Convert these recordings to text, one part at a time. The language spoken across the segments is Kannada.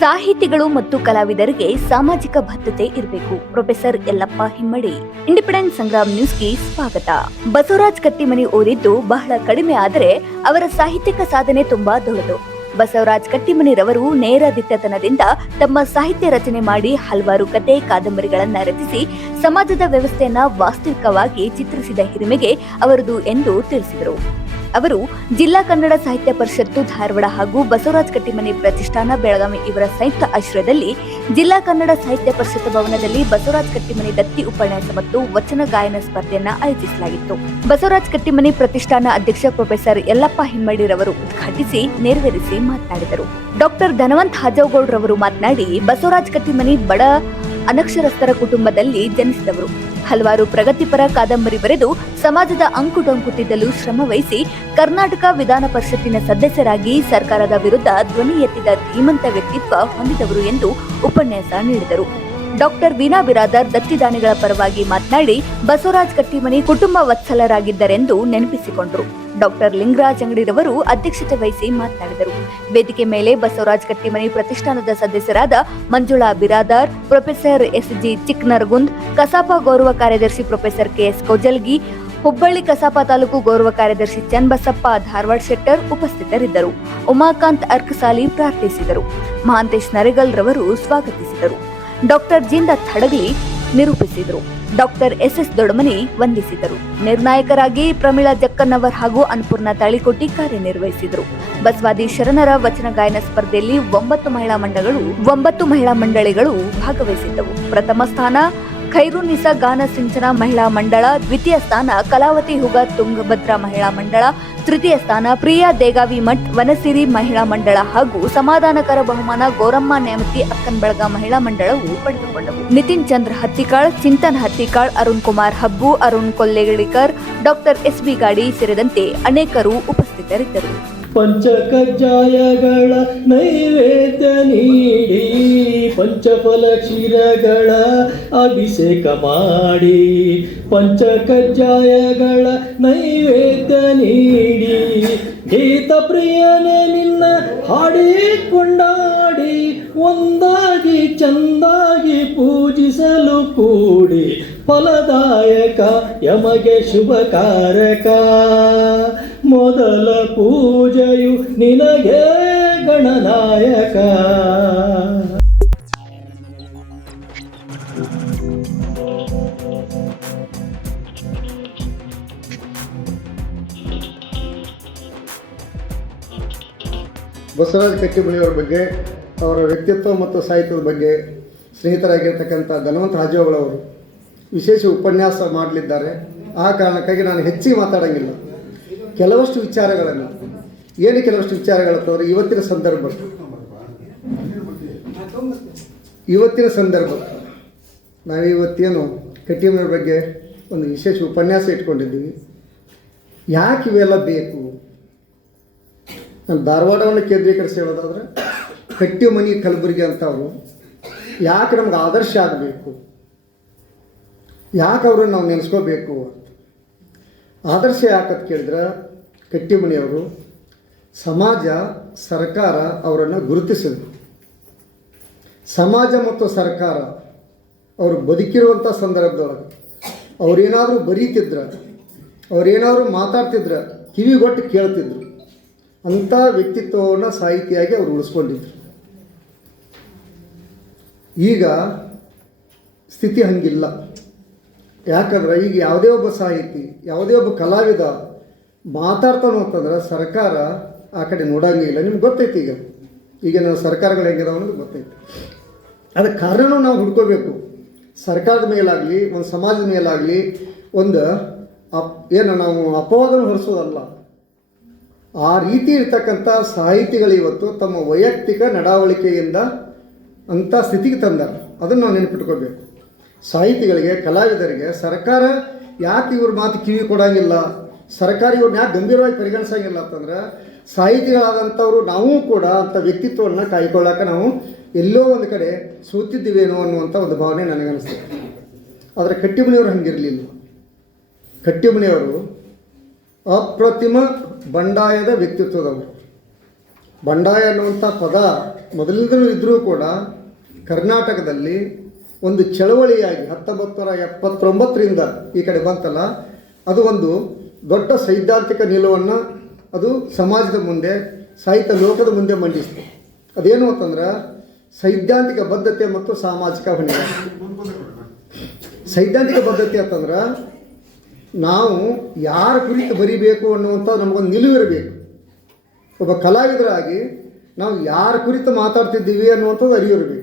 ಸಾಹಿತಿಗಳು ಮತ್ತು ಕಲಾವಿದರಿಗೆ ಸಾಮಾಜಿಕ ಬದ್ಧತೆ ಇರಬೇಕು. ಪ್ರೊಫೆಸರ್ ಯಲ್ಲಪ್ಪ ಹಿಮ್ಮಡಿ. ಇಂಡಿಪೆಂಡೆಂಟ್ ಸಂಗ್ರಾಮ್ ನ್ಯೂಸ್ಗೆ ಸ್ವಾಗತ. ಬಸವರಾಜ್ ಕಟ್ಟಿಮನಿ ಓದಿದ್ದು ಬಹಳ ಕಡಿಮೆ, ಆದರೆ ಅವರ ಸಾಹಿತ್ಯಿಕ ಸಾಧನೆ ತುಂಬಾ ದೊಡ್ಡದು. ಬಸವರಾಜ್ ಕಟ್ಟಿಮನಿರವರು ನೇರ ದಿಟ್ಟತನದಿಂದ ತಮ್ಮ ಸಾಹಿತ್ಯ ರಚನೆ ಮಾಡಿ ಹಲವಾರು ಕತೆ ಕಾದಂಬರಿಗಳನ್ನ ರಚಿಸಿ ಸಮಾಜದ ವ್ಯವಸ್ಥೆಯನ್ನ ವಾಸ್ತವಿಕವಾಗಿ ಚಿತ್ರಿಸಿದ ಹಿರಿಮೆಗೆ ಅವರದು ಎಂದು ತಿಳಿಸಿದರು. ಅವರು ಜಿಲ್ಲಾ ಕನ್ನಡ ಸಾಹಿತ್ಯ ಪರಿಷತ್ತು ಧಾರವಾಡ ಹಾಗೂ ಬಸವರಾಜ್ ಕಟ್ಟಿಮನಿ ಪ್ರತಿಷ್ಠಾನ ಬೆಳಗಾವಿ ಇವರ ಸಂಯುಕ್ತ ಆಶ್ರಯದಲ್ಲಿ ಜಿಲ್ಲಾ ಕನ್ನಡ ಸಾಹಿತ್ಯ ಪರಿಷತ್ ಭವನದಲ್ಲಿ ಬಸವರಾಜ್ ಕಟ್ಟಿಮನಿ ದತ್ತಿ ಉಪನ್ಯಾಸ ಮತ್ತು ವಚನ ಗಾಯನ ಸ್ಪರ್ಧೆಯನ್ನ ಆಯೋಜಿಸಲಾಗಿತ್ತು. ಬಸವರಾಜ್ ಕಟ್ಟಿಮನಿ ಪ್ರತಿಷ್ಠಾನ ಅಧ್ಯಕ್ಷ ಪ್ರೊಫೆಸರ್ ಯಲ್ಲಪ್ಪ ಹಿಮ್ಮಡಿರವರು ಉದ್ಘಾಟಿಸಿ ನೆರವೇರಿಸಿ ಮಾತನಾಡಿದರು. ಡಾಕ್ಟರ್ ಧನವಂತ್ ಹಾಜವಗೌಡ್ರವರು ಮಾತನಾಡಿ, ಬಸವರಾಜ್ ಕಟ್ಟಿಮನಿ ಬಡ ಅನಕ್ಷರಸ್ಥರ ಕುಟುಂಬದಲ್ಲಿ ಜನಿಸಿದವರು. ಹಲವಾರು ಪ್ರಗತಿಪರ ಕಾದಂಬರಿ ಬರೆದು ಸಮಾಜದ ಅಂಕುಡೊಂಕು ತಿದ್ದಲು ಶ್ರಮವಹಿಸಿ ಕರ್ನಾಟಕ ವಿಧಾನ ಪರಿಷತ್ತಿನ ಸದಸ್ಯರಾಗಿ ಸರ್ಕಾರದ ವಿರುದ್ಧ ಧ್ವನಿ ಎತ್ತಿದ ಧೀಮಂತ ವ್ಯಕ್ತಿತ್ವ ಹೊಂದಿದವರು ಎಂದು ಉಪನ್ಯಾಸ ನೀಡಿದರು. ಡಾಕ್ಟರ್ ವೀಣಾ ಬಿರಾದರ್ ದತ್ತಿದಾನಿಗಳ ಪರವಾಗಿ ಮಾತನಾಡಿ, ಬಸವರಾಜ್ ಕಟ್ಟಿಮನಿ ಕುಟುಂಬ ವತ್ಸಲರಾಗಿದ್ದರೆಂದು ನೆನಪಿಸಿಕೊಂಡರು. ಡಾಕ್ಟರ್ ಲಿಂಗರಾಜ್ ಅಂಗಡಿರವರು ಅಧ್ಯಕ್ಷತೆ ವಹಿಸಿ ಮಾತನಾಡಿದರು. ವೇದಿಕೆ ಮೇಲೆ ಬಸವರಾಜ್ ಕಟ್ಟಿಮನಿ ಪ್ರತಿಷ್ಠಾನದ ಸದಸ್ಯರಾದ ಮಂಜುಳಾ ಬಿರಾದಾರ್, ಪ್ರೊಫೆಸರ್ ಎಸ್.ಜಿ. ಚಿಕ್ನರಗುಂದ್, ಕಸಾಪ ಗೌರವ ಕಾರ್ಯದರ್ಶಿ ಪ್ರೊಫೆಸರ್ ಕೆ.ಎಸ್. ಕೌಜಲ್ಗಿ, ಹುಬ್ಬಳ್ಳಿ ಕಸಾಪ ತಾಲೂಕು ಗೌರವ ಕಾರ್ಯದರ್ಶಿ ಚನ್ನಬಸಪ್ಪ ಧಾರವಾಡ ಶೆಟ್ಟರ್ ಉಪಸ್ಥಿತರಿದ್ದರು. ಉಮಾಕಾಂತ್ ಅರ್ಕಸಾಲಿ ಪ್ರಾರ್ಥಿಸಿದರು. ಮಹಾಂತೇಶ್ ನರೇಗಲ್ ರವರು ಸ್ವಾಗತಿಸಿದರು. ಡಾಕ್ಟರ್ ಜಿಂದತ್ ಹಡಗಲಿ ನಿರೂಪಿಸಿದರು. Doctor SS. ದೊಡಮನಿ ವಂದಿಸಿದರು. ನಿರ್ಣಾಯಕರಾಗಿ ಪ್ರಮೀಳಾ ಜಕ್ಕನ್ನವರ್ ಹಾಗೂ ಅನ್ನಪೂರ್ಣ ತಾಳಿಕೋಟಿ ಕಾರ್ಯನಿರ್ವಹಿಸಿದರು. ಬಸವಾದಿ ಶರಣರ ವಚನ ಗಾಯನ ಸ್ಪರ್ಧೆಯಲ್ಲಿ 9 ಮಹಿಳಾ ಮಂಡಳಿಗಳು ಭಾಗವಹಿಸಿದ್ದವು. ಪ್ರಥಮ ಸ್ಥಾನ ಖೈರುನಿಸಾ ಗಾನ ಸಿಂಚನ ಮಹಿಳಾ ಮಂಡಳ, ದ್ವಿತೀಯ ಸ್ಥಾನ ಕಲಾವತಿ ಹುಗ ತುಂಗಭದ್ರಾ ಮಹಿಳಾ ಮಂಡಳ, ತೃತೀಯ ಸ್ಥಾನ ಪ್ರಿಯಾ ದೇಗಾವಿ ಮಠ್ ವನಸಿರಿ ಮಹಿಳಾ ಮಂಡಳ ಹಾಗೂ ಸಮಾಧಾನಕರ ಬಹುಮಾನ ಗೌರಮ್ಮ ನೇಮತಿ ಅಕ್ಕನ್ಬಳಗ ಮಹಿಳಾ ಮಂಡಳವು ಪಡೆದುಕೊಂಡವು. ನಿತಿನ್ ಚಂದ್ರ ಹತ್ತಿಕಾಳ್, ಚಿಂತನ್ ಹತ್ತಿಕಾಳ್, ಅರುಣ್ ಕುಮಾರ್ ಹಬ್ಬು, ಅರುಣ್ ಕೊಲ್ಲೆಗಳಿಕರ್, ಡಾಕ್ಟರ್ ಎಸ್.ಬಿ. ಗಾಡಿ ಸೇರಿದಂತೆ ಅನೇಕರು ಉಪಸ್ಥಿತರಿದ್ದರು. ಪಂಚಕಜ್ಜಾಯಗಳ ನೈವೇದ್ಯ ನೀಡಿ ಪಂಚಫಲ ಕ್ಷೀರಗಳ ಅಭಿಷೇಕ ಮಾಡಿ, ಪಂಚಕಜ್ಜಾಯಗಳ ನೈವೇದ್ಯ ನೀಡಿ ಗೀತ ಪ್ರಿಯನೇ ನಿನ್ನ ಹಾಡಿ ಕೊಂಡಾಡಿ ಒಂದಾಗಿ ಚಂದಾಗಿ ಪೂಜಿಸಲು ಕೂಡಿ ಫಲದಾಯಕ ಯಮಗೆ ಶುಭಕಾರಕ ಮೊದಲ ಪೂಜೆಯು ನಿನಗೆ ಗಣನಾಯಕ. ಬಸವರಾಜ್ ಕಟ್ಟಿಮನಿಯವರ ಬಗ್ಗೆ, ಅವರ ವ್ಯಕ್ತಿತ್ವ ಮತ್ತು ಸಾಹಿತ್ಯದ ಬಗ್ಗೆ ಸ್ನೇಹಿತರಾಗಿರ್ತಕ್ಕಂಥ ಧನವಂತ ಹಾಜವಗಳವರು ವಿಶೇಷ ಉಪನ್ಯಾಸ ಮಾಡಲಿದ್ದಾರೆ. ಆ ಕಾರಣಕ್ಕಾಗಿ ನಾನು ಹೆಚ್ಚಿಗೆ ಮಾತಾಡೋಂಗಿಲ್ಲ. ಕೆಲವಷ್ಟು ವಿಚಾರಗಳನ್ನು ಕೆಲವಷ್ಟು ವಿಚಾರಗಳಂತಂದರೆ ಇವತ್ತಿನ ಸಂದರ್ಭ ನಾವಿವತ್ತೇನು ಕಟ್ಟಿಮನಿಯವರ ಬಗ್ಗೆ ಒಂದು ವಿಶೇಷ ಉಪನ್ಯಾಸ ಇಟ್ಕೊಂಡಿದ್ದೀವಿ. ಯಾಕೆ ಇವೆಲ್ಲ ಬೇಕು? ನಾನು ಧಾರವಾಡವನ್ನು ಕೇಂದ್ರೀಕರಿಸಿ ಹೇಳೋದಾದ್ರೆ, ಕಟ್ಟಿಮನಿ ಕಲಬುರಗಿ ಅಂತವರು ಯಾಕೆ ನಮ್ಗೆ ಆದರ್ಶ ಆಗಬೇಕು, ಯಾಕೆ ಅವ್ರನ್ನ ನಾವು ನೆನೆಸ್ಕೋಬೇಕು ಅಂತ. ಆದರ್ಶ ಯಾಕಂತ ಕೇಳಿದ್ರೆ, ಕಟ್ಟಿಮನಿಯವರು ಸಮಾಜ ಸರ್ಕಾರ ಅವರನ್ನು ಗುರುತಿಸಿದ್ರು. ಸಮಾಜ ಮತ್ತು ಸರ್ಕಾರ ಅವರು ಬದುಕಿರುವಂಥ ಸಂದರ್ಭದೊಳಗೆ ಅವರೇನಾದರೂ ಬರೀತಿದ್ರ, ಅವರೇನಾದರೂ ಮಾತಾಡ್ತಿದ್ರ ಕಿವಿಗೊಟ್ಟು ಕೇಳ್ತಿದ್ರು. ಅಂಥ ವ್ಯಕ್ತಿತ್ವವನ್ನು ಸಾಹಿತಿಯಾಗಿ ಅವರು ಉಳಿಸ್ಕೊಂಡಿದ್ರು. ಈಗ ಸ್ಥಿತಿ ಹಂಗಿಲ್ಲ. ಯಾಕಂದ್ರೆ ಈಗ ಯಾವುದೇ ಒಬ್ಬ ಸಾಹಿತಿ, ಯಾವುದೇ ಒಬ್ಬ ಕಲಾವಿದ ಮಾತಾಡ್ತಾನೋ ಅಂತಂದ್ರೆ ಸರ್ಕಾರ ಆ ಕಡೆ ನೋಡೋಂಗೇ ಇಲ್ಲ. ನಿಮ್ಗೆ ಗೊತ್ತೈತಿ ಈಗಿನ ಸರ್ಕಾರಗಳು ಹೆಂಗಿದಾವೆ ಅನ್ನೋದು ಗೊತ್ತೈತಿ. ಅದಕ್ಕೆ ಕಾರಣನೂ ನಾವು ಹುಡ್ಕೋಬೇಕು. ಸರ್ಕಾರದ ಮೇಲಾಗಲಿ, ಒಂದು ಸಮಾಜದ ಮೇಲಾಗಲಿ ಒಂದು ನಾವು ಅಪವಾದನ ಹೊರಿಸೋದಲ್ಲ. ಆ ರೀತಿ ಇರ್ತಕ್ಕಂಥ ಸಾಹಿತಿಗಳು ಇವತ್ತು ತಮ್ಮ ವೈಯಕ್ತಿಕ ನಡವಳಿಕೆಯಿಂದ ಅಂಥ ಸ್ಥಿತಿಗೆ ತಂದಾರೆ. ಅದನ್ನು ನಾವು ನೆನಪಿಟ್ಕೋಬೇಕು. ಸಾಹಿತಿಗಳಿಗೆ, ಕಲಾವಿದರಿಗೆ ಸರ್ಕಾರ ಯಾಕೆ ಇವ್ರ ಮಾತು ಕಿವಿ ಕೊಡೋಂಗಿಲ್ಲ, ಸರ್ಕಾರ ಇವ್ರನ್ನ ಯಾಕೆ ಗಂಭೀರವಾಗಿ ಪರಿಗಣಿಸೋಂಗಿಲ್ಲ ಅಂತಂದ್ರೆ, ಸಾಹಿತಿಗಳಾದಂಥವ್ರು ನಾವು ಕೂಡ ಅಂಥ ವ್ಯಕ್ತಿತ್ವವನ್ನು ಕಾಯ್ಕೊಳ್ಳೋಕೆ ನಾವು ಎಲ್ಲೋ ಒಂದು ಕಡೆ ಸೋತಿದ್ದೀವೇನೋ ಅನ್ನುವಂಥ ಒಂದು ಭಾವನೆ ನನಗನ್ನಿಸ್ತದೆ. ಆದರೆ ಕಟ್ಟಿಮನಿಯವರು ಹಂಗಿರಲಿಲ್ಲ. ಕಟ್ಟಿಮನಿಯವರು ಅಪ್ರತಿಮ ಬಂಡಾಯದ ವ್ಯಕ್ತಿತ್ವದವರು. ಬಂಡಾಯ ಅನ್ನುವಂಥ ಪದ ಮೊದಲಿಂದಲೂ ಇದ್ದರೂ ಕೂಡ ಕರ್ನಾಟಕದಲ್ಲಿ ಒಂದು ಚಳವಳಿಯಾಗಿ 1979ರಿಂದ ಈ ಕಡೆ ಬಂತಲ್ಲ, ಅದು ಒಂದು ದೊಡ್ಡ ಸೈದ್ಧಾಂತಿಕ ನಿಲುವನ್ನು ಅದು ಸಮಾಜದ ಮುಂದೆ, ಸಾಹಿತ್ಯ ಲೋಕದ ಮುಂದೆ ಮಂಡಿಸಿತು. ಅದೇನು ಅಂತಂದ್ರೆ ಸೈದ್ಧಾಂತಿಕ ಬದ್ಧತೆ ಮತ್ತು ಸಾಮಾಜಿಕ ಹೊಣೆಗಾರಿಕೆ. ಸೈದ್ಧಾಂತಿಕ ಬದ್ಧತೆ ಅಂತಂದ್ರೆ ನಾವು ಯಾರ ಕುರಿತು ಬರಿಬೇಕು ಅನ್ನುವಂಥ ನಮಗೊಂದು ನಿಲುವು ಇರಬೇಕು. ಒಬ್ಬ ಕಲಾವಿದರಾಗಿ ನಾವು ಯಾರ ಕುರಿತು ಮಾತಾಡ್ತಿದ್ದೀವಿ ಅನ್ನುವಂಥದ್ದು ಅರಿವು ಇರಬೇಕು.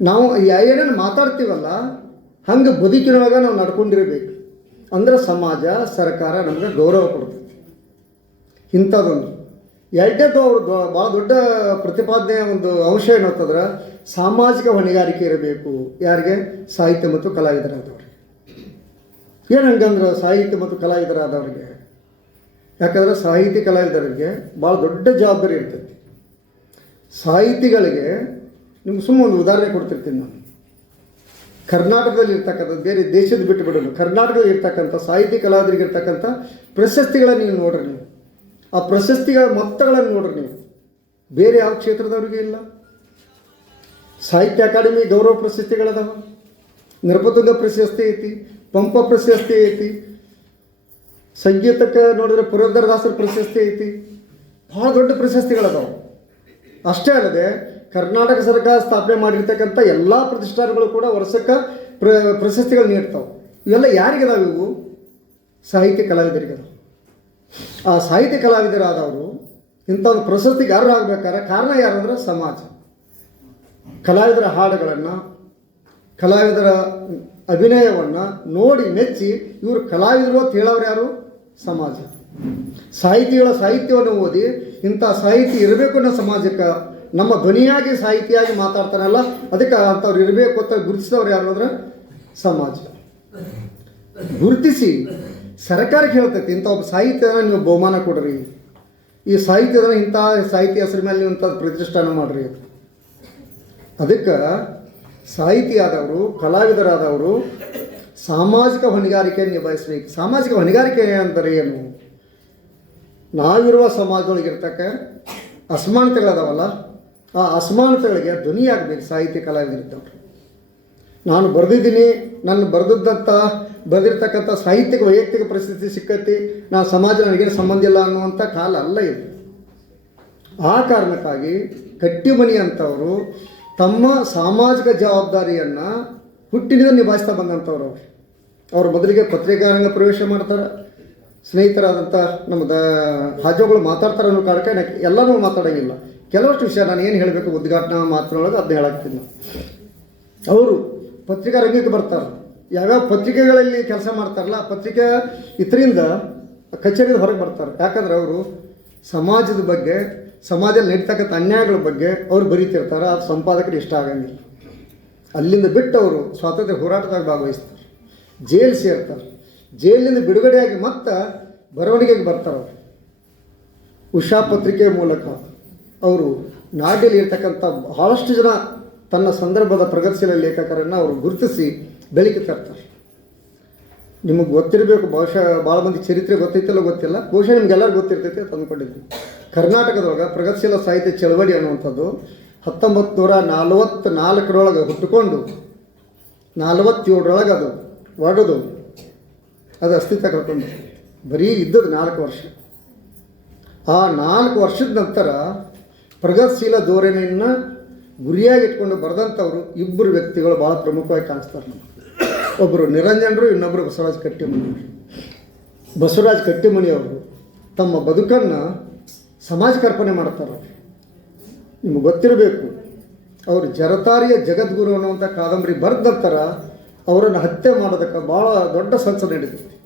ನಾವು ಏನೇನು ಮಾತಾಡ್ತೀವಲ್ಲ ಹಂಗೆ ಬದುಕಿನೊಳಗೆ ನಾವು ನಡ್ಕೊಂಡಿರಬೇಕು. ಅಂದ್ರೆ ಸಮಾಜ, ಸರ್ಕಾರ ನಮಗೆ ಗೌರವ ಕೊಡ್ತೈತಿ. ಇಂಥದ್ದೊಂದು ಎರಡನೇದು ಅವರು ಭಾಳ ದೊಡ್ಡ ಪ್ರತಿಪಾದನೆಯ ಒಂದು ಅಂಶ ಏನು ಅಂತಂದ್ರೆ ಸಾಮಾಜಿಕ ಹೊಣೆಗಾರಿಕೆ ಇರಬೇಕು. ಯಾರಿಗೆ? ಸಾಹಿತ್ಯ ಮತ್ತು ಕಲಾವಿದರಾದವ್ರಿಗೆ. ಏನು ಹಂಗಂದ್ರೆ ಸಾಹಿತ್ಯ ಮತ್ತು ಕಲಾವಿದರಾದವ್ರಿಗೆ, ಯಾಕಂದ್ರೆ ಸಾಹಿತ್ಯ ಕಲಾವಿದರಿಗೆ ಭಾಳ ದೊಡ್ಡ ಜವಾಬ್ದಾರಿ ಇರ್ತೈತಿ. ಸಾಹಿತಿಗಳಿಗೆ ನಿಮ್ಗೆ ಸುಮ್ಮನೆ ಒಂದು ಉದಾಹರಣೆ ಕೊಡ್ತಿರ್ತೀನಿ ನಾನು. ಕರ್ನಾಟಕದಲ್ಲಿ ಇರ್ತಕ್ಕಂಥದ್ದು, ಬೇರೆ ದೇಶದ ಬಿಟ್ಟು ಬಿಡೋದು, ಕರ್ನಾಟಕದಲ್ಲಿ ಇರ್ತಕ್ಕಂಥ ಸಾಹಿತ್ಯ ಕಲಾವಿದರಿಗೆ ಇರ್ತಕ್ಕಂಥ ಪ್ರಶಸ್ತಿಗಳನ್ನು ನೀವು ನೋಡ್ರಿ. ನೀವು ಆ ಪ್ರಶಸ್ತಿಗಳ ಮೊತ್ತಗಳನ್ನು ನೋಡ್ರಿ. ನೀವು ಬೇರೆ ಯಾವ ಕ್ಷೇತ್ರದವ್ರಿಗೆ ಇಲ್ಲ. ಸಾಹಿತ್ಯ ಅಕಾಡೆಮಿ ಗೌರವ ಪ್ರಶಸ್ತಿಗಳದಾವ, ನೃಪತುಂಗ ಪ್ರಶಸ್ತಿ ಐತಿ, ಪಂಪ ಪ್ರಶಸ್ತಿ ಐತಿ, ಸಂಗೀತಕ್ಕೆ ನೋಡಿದ್ರೆ ಪುರಂದರದಾಸರ ಪ್ರಶಸ್ತಿ ಐತಿ. ಭಾಳ ದೊಡ್ಡ ಪ್ರಶಸ್ತಿಗಳದಾವೆ. ಅಷ್ಟೇ ಅಲ್ಲದೆ ಕರ್ನಾಟಕ ಸರ್ಕಾರ ಸ್ಥಾಪನೆ ಮಾಡಿರ್ತಕ್ಕಂಥ ಎಲ್ಲ ಪ್ರತಿಷ್ಠಾನಗಳು ಕೂಡ ವರ್ಷಕ್ಕೆ ಪ್ರಶಸ್ತಿಗಳು ನೀಡ್ತಾವೆ. ಇವೆಲ್ಲ ಯಾರಿಗದಾವೆ? ಇವು ಸಾಹಿತ್ಯ ಕಲಾವಿದರಿಗದಾವೆ. ಆ ಸಾಹಿತ್ಯ ಕಲಾವಿದರಾದವರು ಇಂಥ ಒಂದು ಪ್ರಶಸ್ತಿಗೆ ಅರ್ಹರಾಗಬೇಕಾದ್ರೆ ಕಾರಣ ಯಾರು ಅಂದ್ರೆ ಸಮಾಜ. ಕಲಾವಿದರ ಹಾಡುಗಳನ್ನು, ಕಲಾವಿದರ ಅಭಿನಯವನ್ನು ನೋಡಿ ಮೆಚ್ಚಿ ಇವರು ಕಲಾವಿದರು ಅಂತ ಹೇಳೋರು ಯಾರು? ಸಮಾಜ. ಸಾಹಿತಿಗಳ ಸಾಹಿತ್ಯವನ್ನು ಓದಿ ಇಂಥ ಸಾಹಿತಿ ಇರಬೇಕು ಅನ್ನೋ ಸಮಾಜಕ್ಕೆ, ನಮ್ಮ ಧ್ವನಿಯಾಗಿ ಸಾಹಿತಿಯಾಗಿ ಮಾತಾಡ್ತಾರಲ್ಲ ಅದಕ್ಕೆ ಅಂಥವ್ರು ಇರಬೇಕು ಅಂತ ಗುರುತಿಸಿದವ್ರು ಯಾರು ಅಂದ್ರೆ ಸಮಾಜ. ಗುರುತಿಸಿ ಸರ್ಕಾರಕ್ಕೆ ಹೇಳ್ತೈತಿ ಇಂಥ ಒಬ್ಬ ಸಾಹಿತ್ಯನ ನೀವು ಬಹುಮಾನ ಕೊಡ್ರಿ, ಈ ಸಾಹಿತ್ಯದ ಇಂಥ ಸಾಹಿತ್ಯ ಹೆಸರು ಮೇಲೆ ನೀವು ಇಂಥ ಪ್ರತಿಷ್ಠಾನ ಮಾಡಿರಿ. ಅದಕ್ಕೆ ಸಾಹಿತಿಯಾದವರು, ಕಲಾವಿದರಾದವರು ಸಾಮಾಜಿಕ ಹೊಣೆಗಾರಿಕೆಯನ್ನು ನಿಭಾಯಿಸಬೇಕು. ಸಾಮಾಜಿಕ ಹೊಣೆಗಾರಿಕೆ ಅಂದರೆ ಏನು? ನಾವಿರುವ ಸಮಾಜದೊಳಗಿರ್ತಕ್ಕ ಅಸಮಾನತೆಗಳದಾವಲ್ಲ, ಆ ಅಸಮಾನತೆಗಳಿಗೆ ಧ್ವನಿಯಾಗಬೇಕು ಸಾಹಿತ್ಯ ಕಲಾವಿದರಿದ್ದವರು. ನಾನು ಬರೆದಿದ್ದೀನಿ, ನಾನು ಬರೆದಿರ್ತಕ್ಕಂಥ ಸಾಹಿತ್ಯಕ್ಕೆ ವೈಯಕ್ತಿಕ ಪರಿಸ್ಥಿತಿ ಸಿಕ್ಕತಿ, ನಾನು ಸಮಾಜ ನನಗೇನು ಸಂಬಂಧ ಇಲ್ಲ ಅನ್ನುವಂಥ ಕಾಲ ಅಲ್ಲ ಇದು. ಆ ಕಾರಣಕ್ಕಾಗಿ ಕಟ್ಟಿಮನಿ ಅಂತವರು ತಮ್ಮ ಸಾಮಾಜಿಕ ಜವಾಬ್ದಾರಿಯನ್ನು ಹುಟ್ಟಿನಿಂದ ನಿಭಾಯಿಸ್ತಾ ಬಂದಂಥವ್ರು. ಅವರು ಮೊದಲಿಗೆ ಪತ್ರಿಕಾರಂಗ ಪ್ರವೇಶ ಮಾಡ್ತಾರೆ. ಸ್ನೇಹಿತರಾದಂಥ ನಮ್ಮ ಹಾಜೋಗಳು ಮಾತಾಡ್ತಾರೆ ಅನ್ನೋ ಕಾರಣಕ್ಕೆ ಎಲ್ಲನೂ ಮಾತಾಡೋಂಗಿಲ್ಲ. ಕೆಲವಷ್ಟು ವಿಷಯ ನಾನು ಏನು ಹೇಳಬೇಕು ಉದ್ಘಾಟನಾ ಮಾತಿನೊಳಗೆ ಅದನ್ನ ಹೇಳಾಕ್ತೀನಿ. ಅವರು ಪತ್ರಿಕಾ ರಂಗಕ್ಕೆ ಬರ್ತಾರೆ. ಯಾವ್ಯಾವ ಪತ್ರಿಕೆಗಳಲ್ಲಿ ಕೆಲಸ ಮಾಡ್ತಾರಲ್ಲ ಆ ಪತ್ರಿಕೆ ಇದರಿಂದ ಕಚೇರಿಯಿಂದ ಹೊರಗೆ ಬರ್ತಾರೆ. ಯಾಕಂದ್ರೆ ಅವರು ಸಮಾಜದ ಬಗ್ಗೆ, ಸಮಾಜದಲ್ಲಿ ನಡೀತಕ್ಕಂಥ ಅನ್ಯಾಯಗಳ ಬಗ್ಗೆ ಅವ್ರು ಬರೀತಿರ್ತಾರೆ. ಅದು ಸಂಪಾದಕರಿಗೆ ಇಷ್ಟ ಆಗಂಗಿಲ್ಲ. ಅಲ್ಲಿಂದ ಬಿಟ್ಟು ಅವರು ಸ್ವಾತಂತ್ರ್ಯ ಹೋರಾಟದಾಗ ಭಾಗವಹಿಸ್ತಾರೆ, ಜೈಲು ಸೇರ್ತಾರೆ. ಜೈಲಿನಿಂದ ಬಿಡುಗಡೆಯಾಗಿ ಮತ್ತೆ ಬರವಣಿಗೆಗೆ ಬರ್ತಾರೆ. ಅವರು ಉಷಾ ಪತ್ರಿಕೆ ಮೂಲಕ ಅವರು ನಾಡಿನಲ್ಲಿ ಇರ್ತಕ್ಕಂಥ ಬಹಳಷ್ಟು ಜನ ತನ್ನ ಸಂದರ್ಭದ ಪ್ರಗತಿಶೀಲ ಲೇಖಕರನ್ನು ಅವರು ಗುರುತಿಸಿ ಬೆಳಕಿಗೆ ತರ್ತಾರೆ. ನಿಮಗೆ ಗೊತ್ತಿರಬೇಕು, ಬಹುಶಃ ಭಾಳ ಮಂದಿ ಚರಿತ್ರೆ ಗೊತ್ತೈತಿಲ್ಲ ಗೊತ್ತಿಲ್ಲ, ಬಹುಶಃ ನಿಮ್ಗೆಲ್ಲರೂ ಗೊತ್ತಿರ್ತೈತೆ ಅಂತ ಅಂದ್ಕೊಂಡಿದ್ವಿ. ಕರ್ನಾಟಕದೊಳಗೆ ಪ್ರಗತಿಶೀಲ ಸಾಹಿತ್ಯ ಚಳವಳಿ ಅನ್ನುವಂಥದ್ದು 1944 ಹುಟ್ಟುಕೊಂಡು 47 ಅದು ಒಡೆದು ಅದು ಅಸ್ತಿತ್ವ ಕಳ್ಕೊಂಡು ಬರೀ ಇದ್ದದ್ದು 4 ವರ್ಷ. ಆ 4 ವರ್ಷದ ನಂತರ ಪ್ರಗತಿಶೀಲ ಧೋರಣೆಯನ್ನು ಗುರಿಯಾಗಿ ಇಟ್ಕೊಂಡು ಬರೆದಂಥವ್ರು ಇಬ್ಬರು ವ್ಯಕ್ತಿಗಳು ಭಾಳ ಪ್ರಮುಖವಾಗಿ ಕಾಣಿಸ್ತಾರೆ ನಮಗೆ. ಒಬ್ಬರು ನಿರಂಜನರು, ಇನ್ನೊಬ್ಬರು ಬಸವರಾಜ ಕಟ್ಟಿಮನಿ. ಬಸವರಾಜ ಕಟ್ಟಿಮನಿಯವರು ತಮ್ಮ ಬದುಕನ್ನು ಸಮಾಜಕ್ಕೆ ಅರ್ಪಣೆ ಮಾಡ್ತಾರೆ. ನಿಮಗೆ ಗೊತ್ತಿರಬೇಕು, ಅವರು ಜರತಾರಿಯ ಜಗದ್ಗುರು ಅನ್ನುವಂಥ ಕಾದಂಬರಿ ಬರೆದ ನಂತರ ಅವರನ್ನು ಹತ್ಯೆ ಮಾಡೋದಕ್ಕೆ ಭಾಳ ದೊಡ್ಡ ಸಂಚಲನ ನಡೀತೈತಿ.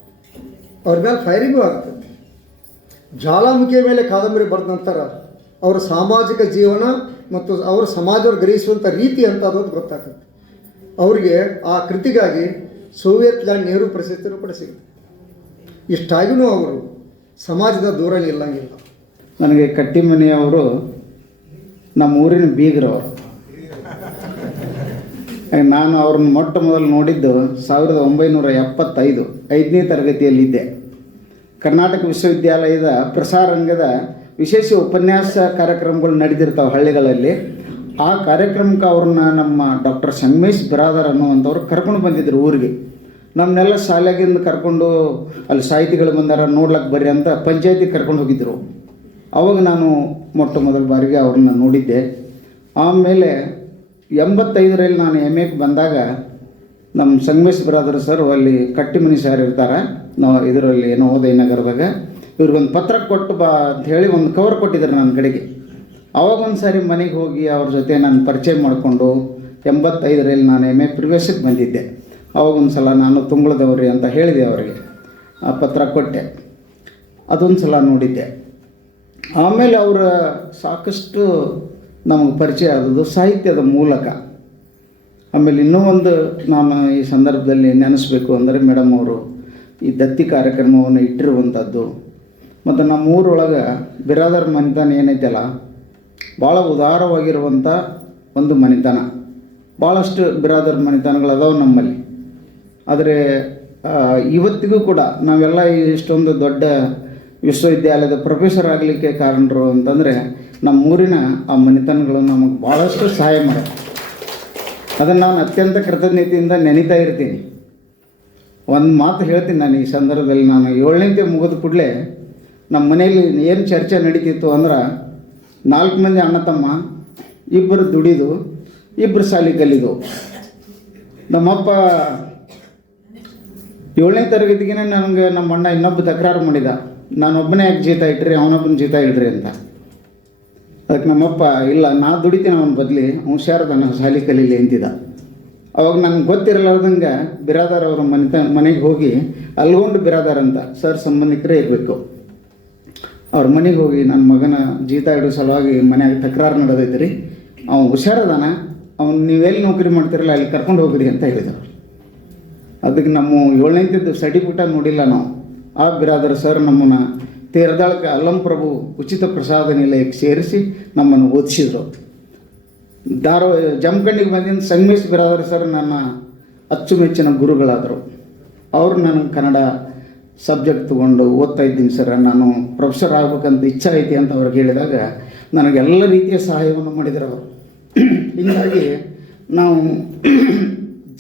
ಅವ್ರ ಮೇಲೆ ಫೈರಿಂಗು ಆಗ್ತೈತಿ. ಜ್ವಾಲಾಮುಖಿಯ ಮೇಲೆ ಕಾದಂಬರಿ ಬರೆದ ನಂತರ ಅವರ ಸಾಮಾಜಿಕ ಜೀವನ ಮತ್ತು ಅವರ ಸಮಾಜವನ್ನು ಗ್ರಹಿಸುವಂಥ ರೀತಿ ಅಂತ ಅದೊಂದು ಗೊತ್ತಾಗ್ತದೆ. ಅವರಿಗೆ ಆ ಕೃತಿಗಾಗಿ ಸೋವಿಯತ್ ಲ್ಯಾಂಡ್ ನೆಹರು ಪ್ರಶಸ್ತಿನೂ ಕೂಡ ಸಿಗುತ್ತೆ. ಇಷ್ಟಾಗಿಯೂ ಅವರು ಸಮಾಜದ ದೂರ ನಿಲ್ಲಂಗಿಲ್ಲ. ನನಗೆ ಕಟ್ಟಿಮನಿಯವರು ನಮ್ಮ ಊರಿನ ಬೀಗರವರು. ನಾನು ಅವ್ರನ್ನ ಮೊಟ್ಟ ಮೊದಲು ನೋಡಿದ್ದು 1975 5ನೇ ತರಗತಿಯಲ್ಲಿದ್ದೆ. ಕರ್ನಾಟಕ ವಿಶ್ವವಿದ್ಯಾಲಯದ ಪ್ರಸಾರಾಂಗದ ವಿಶೇಷ ಉಪನ್ಯಾಸ ಕಾರ್ಯಕ್ರಮಗಳು ನಡೆದಿರ್ತಾವೆ ಹಳ್ಳಿಗಳಲ್ಲಿ. ಆ ಕಾರ್ಯಕ್ರಮಕ್ಕೆ ಅವ್ರನ್ನ ನಮ್ಮ ಡಾಕ್ಟರ್ ಸಂಗಮೇಶ್ ಬಿರಾದರ್ ಅನ್ನುವಂಥವ್ರು ಕರ್ಕೊಂಡು ಬಂದಿದ್ದರು ಊರಿಗೆ. ನಮ್ಮನ್ನೆಲ್ಲ ಶಾಲೆಗಿಂದ ಕರ್ಕೊಂಡು ಅಲ್ಲಿ ಸಾಹಿತಿಗಳು ಬಂದಾರ ನೋಡ್ಲಕ್ಕೆ ಬರ್ರಿ ಅಂತ ಪಂಚಾಯತಿಗೆ ಕರ್ಕೊಂಡು ಹೋಗಿದ್ದರು. ಅವಾಗ ನಾನು ಮೊಟ್ಟ ಮೊದಲ ಬಾರಿಗೆ ಅವ್ರನ್ನ ನೋಡಿದ್ದೆ. ಆಮೇಲೆ 85ರಲ್ಲಿ ನಾನು MAಗೆ ಬಂದಾಗ ನಮ್ಮ ಸಂಗಮೇಶ್ ಬಿರಾದರ್ ಸರ್ ಅಲ್ಲಿ ಕಟ್ಟಿಮನಿ ಸರ್ ಇರ್ತಾರೆ, ನಾವು ಇದರಲ್ಲಿ ನವೋದಯ ನಗರದಾಗ, ಇವ್ರಿಗೊಂದು ಪತ್ರ ಕೊಟ್ಟು ಬಾ ಅಂತ ಹೇಳಿ ಒಂದು ಕವರ್ ಕೊಟ್ಟಿದ್ದಾರೆ ನನ್ನ ಕಡೆಗೆ. ಅವಾಗ ಒಂದು ಸಾರಿ ಮನೆಗೆ ಹೋಗಿ ಅವ್ರ ಜೊತೆ ನಾನು ಪರಿಚಯ ಮಾಡಿಕೊಂಡು 85ರಲ್ಲಿ ನಾನು MA ಪ್ರವೇಶಕ್ಕೆ ಬಂದಿದ್ದೆ. ಅವಾಗೊಂದು ಸಲ ನಾನು ತುಂಗಳದವ್ರಿ ಅಂತ ಹೇಳಿದೆ ಅವರಿಗೆ, ಆ ಪತ್ರ ಕೊಟ್ಟೆ, ಅದೊಂದು ಸಲ ನೋಡಿದ್ದೆ. ಆಮೇಲೆ ಅವರ ಸಾಕಷ್ಟು ನಮಗೆ ಪರಿಚಯ ಆದದ್ದು ಸಾಹಿತ್ಯದ ಮೂಲಕ. ಆಮೇಲೆ ಇನ್ನೂ ಒಂದು ನಾನು ಈ ಸಂದರ್ಭದಲ್ಲಿ ನೆನೆಸ್ಬೇಕು ಅಂದರೆ ಮೇಡಮ್ ಅವರು ಈ ದತ್ತಿ ಕಾರ್ಯಕ್ರಮವನ್ನು ಇಟ್ಟಿರುವಂಥದ್ದು, ಮತ್ತು ನಮ್ಮ ಊರೊಳಗೆ ಬಿರಾದರ್ ಮನೆತನ ಏನೈತಲ್ಲ ಭಾಳ ಉದಾರವಾಗಿರುವಂಥ ಒಂದು ಮನೆತನ. ಭಾಳಷ್ಟು ಬಿರಾದರ್ ಮನೆತನಗಳದಾವೆ ನಮ್ಮಲ್ಲಿ. ಆದರೆ ಇವತ್ತಿಗೂ ಕೂಡ ನಾವೆಲ್ಲ ಇಷ್ಟೊಂದು ದೊಡ್ಡ ವಿಶ್ವವಿದ್ಯಾಲಯದ ಪ್ರೊಫೆಸರ್ ಆಗಲಿಕ್ಕೆ ಕಾರಣರು ಅಂತಂದರೆ ನಮ್ಮೂರಿನ ಆ ಮನೆತನಗಳು ನಮಗೆ ಭಾಳಷ್ಟು ಸಹಾಯ ಮಾಡೋದು. ಅದನ್ನು ನಾನು ಅತ್ಯಂತ ಕೃತಜ್ಞತೆಯಿಂದ ನೆನೀತಾ ಇರ್ತೀನಿ. ಒಂದು ಮಾತು ಹೇಳ್ತೀನಿ ನಾನು ಈ ಸಂದರ್ಭದಲ್ಲಿ. ನಾನು 7ನೇಂತೆ ಮುಗಿದ ಕೂಡಲೇ ನಮ್ಮ ಮನೆಯಲ್ಲಿ ಏನು ಚರ್ಚೆ ನಡೀತಿತ್ತು ಅಂದ್ರೆ 4 ಮಂದಿ ಅಣ್ಣ ತಮ್ಮ, 2 ದುಡಿದು 2 ಶಾಲೆ ಕಲಿದು. ನಮ್ಮಪ್ಪ 7ನೇ ತರಗತಿಗೆ ನನಗೆ ನಮ್ಮ ಅಣ್ಣ ಇನ್ನೊಬ್ಬ ತಕರಾರು ಮಾಡಿದ, ನಾನೊಬ್ಬನೇ ಯಾಕೆ ಜೀತ ಇಟ್ರಿ, ಅವನೊಬ್ಬನ ಜೀತ ಇಡ್ರಿ ಅಂತ. ಅದಕ್ಕೆ ನಮ್ಮಪ್ಪ ಇಲ್ಲ, ನಾ ದುಡಿತೀನಿ ಅವನ ಬದಲಿ, ಹುಷಾರದನ ಶಾಲೆ ಕಲೀಲಿ ಅಂತಿದ್ದ. ಅವಾಗ ನನಗೆ ಗೊತ್ತಿರಲಾರ್ದಂಗೆ ಬಿರಾದಾರ್ ಅವ್ರ ಮನೆಗೆ ಹೋಗಿ ಅಲ್ಗೊಂಡು ಬಿರಾದಾರ್ ಅಂತ ಸರ್ ಸಂಬಂಧಿಕರೇ ಇರಬೇಕು, ಅವ್ರ ಮನೆಗೆ ಹೋಗಿ ನನ್ನ ಮಗನ ಜೀತ ಇಡೋ ಸಲುವಾಗಿ ಮನೆಯಾಗ ತಕರಾರು ನಡೆದೈತೆ ರೀ, ಅವ್ನು ಹುಷಾರದಾನ, ಅವ್ನು ನೀವೆಲ್ಲಿ ನೌಕರಿ ಮಾಡ್ತಿರಲ್ಲ ಅಲ್ಲಿ ಕರ್ಕೊಂಡು ಹೋಗ್ರಿ ಅಂತ ಹೇಳಿದರು. ಅದಕ್ಕೆ ನಮ್ಮ 7ನೇಂತಿದ್ದು ಸರ್ಟಿಫಿಕೇಟ ನೋಡಿಲ್ಲ ನಾವು. ಆ ಬಿರಾದರ್ ಸರ್ ನಮ್ಮನ್ನು ತೀರದಾಳಕ್ಕೆ ಅಲ್ಲಂಪ್ರಭು ಉಚಿತ ಪ್ರಸಾದ ನಿಲಯಕ್ಕೆ ಸೇರಿಸಿ ನಮ್ಮನ್ನು ಓದಿಸಿದರು. ಜಮಖಂಡಿಗೆ ಬಂದಿದ್ದ ಸಂಗಮೇಶ್ ಬಿರಾದರ್ ಸರ್ ನನ್ನ ಅಚ್ಚುಮೆಚ್ಚಿನ ಗುರುಗಳಾದರು. ಅವರು ನನಗೆ ಕನ್ನಡ ಸಬ್ಜೆಕ್ಟ್ ತೊಗೊಂಡು ಓದ್ತಾ ಇದ್ದೀನಿ ಸರ್, ನಾನು ಪ್ರೊಫೆಸರ್ ಆಗ್ಬೇಕಂತ ಇಚ್ಛೆ ಐತಿ ಅಂತ ಅವ್ರಿಗೆ ಹೇಳಿದಾಗ ನನಗೆಲ್ಲ ರೀತಿಯ ಸಹಾಯವನ್ನು ಮಾಡಿದರು ಅವರು. ಹೀಗಾಗಿ ನಾವು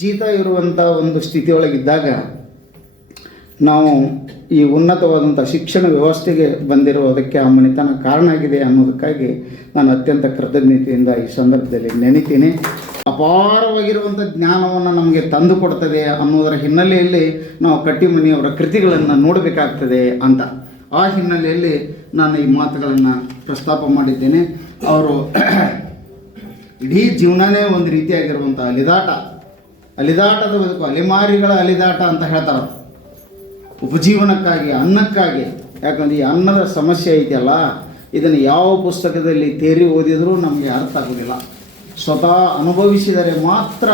ಜೀತ ಇರುವಂಥ ಒಂದು ಸ್ಥಿತಿಯೊಳಗಿದ್ದಾಗ ನಾವು ಈ ಉನ್ನತವಾದಂಥ ಶಿಕ್ಷಣ ವ್ಯವಸ್ಥೆಗೆ ಬಂದಿರುವುದಕ್ಕೆ ಆ ಮನೆತನ ಕಾರಣ ಆಗಿದೆ ಅನ್ನೋದಕ್ಕಾಗಿ ನಾನು ಅತ್ಯಂತ ಕೃತಜ್ಞತೆಯಿಂದ ಈ ಸಂದರ್ಭದಲ್ಲಿ ನೆನೀತೀನಿ. ಅಪಾರವಾಗಿರುವಂಥ ಜ್ಞಾನವನ್ನು ನಮಗೆ ತಂದು ಕೊಡ್ತದೆ ಅನ್ನೋದರ ಹಿನ್ನೆಲೆಯಲ್ಲಿ ನಾವು ಕಟ್ಟಿಮನಿಯವರ ಕೃತಿಗಳನ್ನು ನೋಡಬೇಕಾಗ್ತದೆ ಅಂತ. ಆ ಹಿನ್ನೆಲೆಯಲ್ಲಿ ನಾನು ಈ ಮಾತುಗಳನ್ನು ಪ್ರಸ್ತಾಪ ಮಾಡಿದ್ದೇನೆ. ಅವರು ಇಡೀ ಜೀವನನೇ ಒಂದು ರೀತಿಯಾಗಿರುವಂಥ ಅಲಿದಾಟದ ಬದುಕು, ಅಲೆಮಾರಿಗಳ ಅಲಿದಾಟ ಅಂತ ಹೇಳ್ತಾರೆ. ಉಪಜೀವನಕ್ಕಾಗಿ, ಅನ್ನಕ್ಕಾಗಿ. ಯಾಕಂದರೆ ಈ ಅನ್ನದ ಸಮಸ್ಯೆ ಐತೆಲ್ಲ, ಇದನ್ನು ಯಾವ ಪುಸ್ತಕದಲ್ಲಿ ತೇರಿ ಓದಿದರೂ ನಮಗೆ ಅರ್ಥ ಆಗೋದಿಲ್ಲ. ಸ್ವತಃ ಅನುಭವಿಸಿದರೆ ಮಾತ್ರ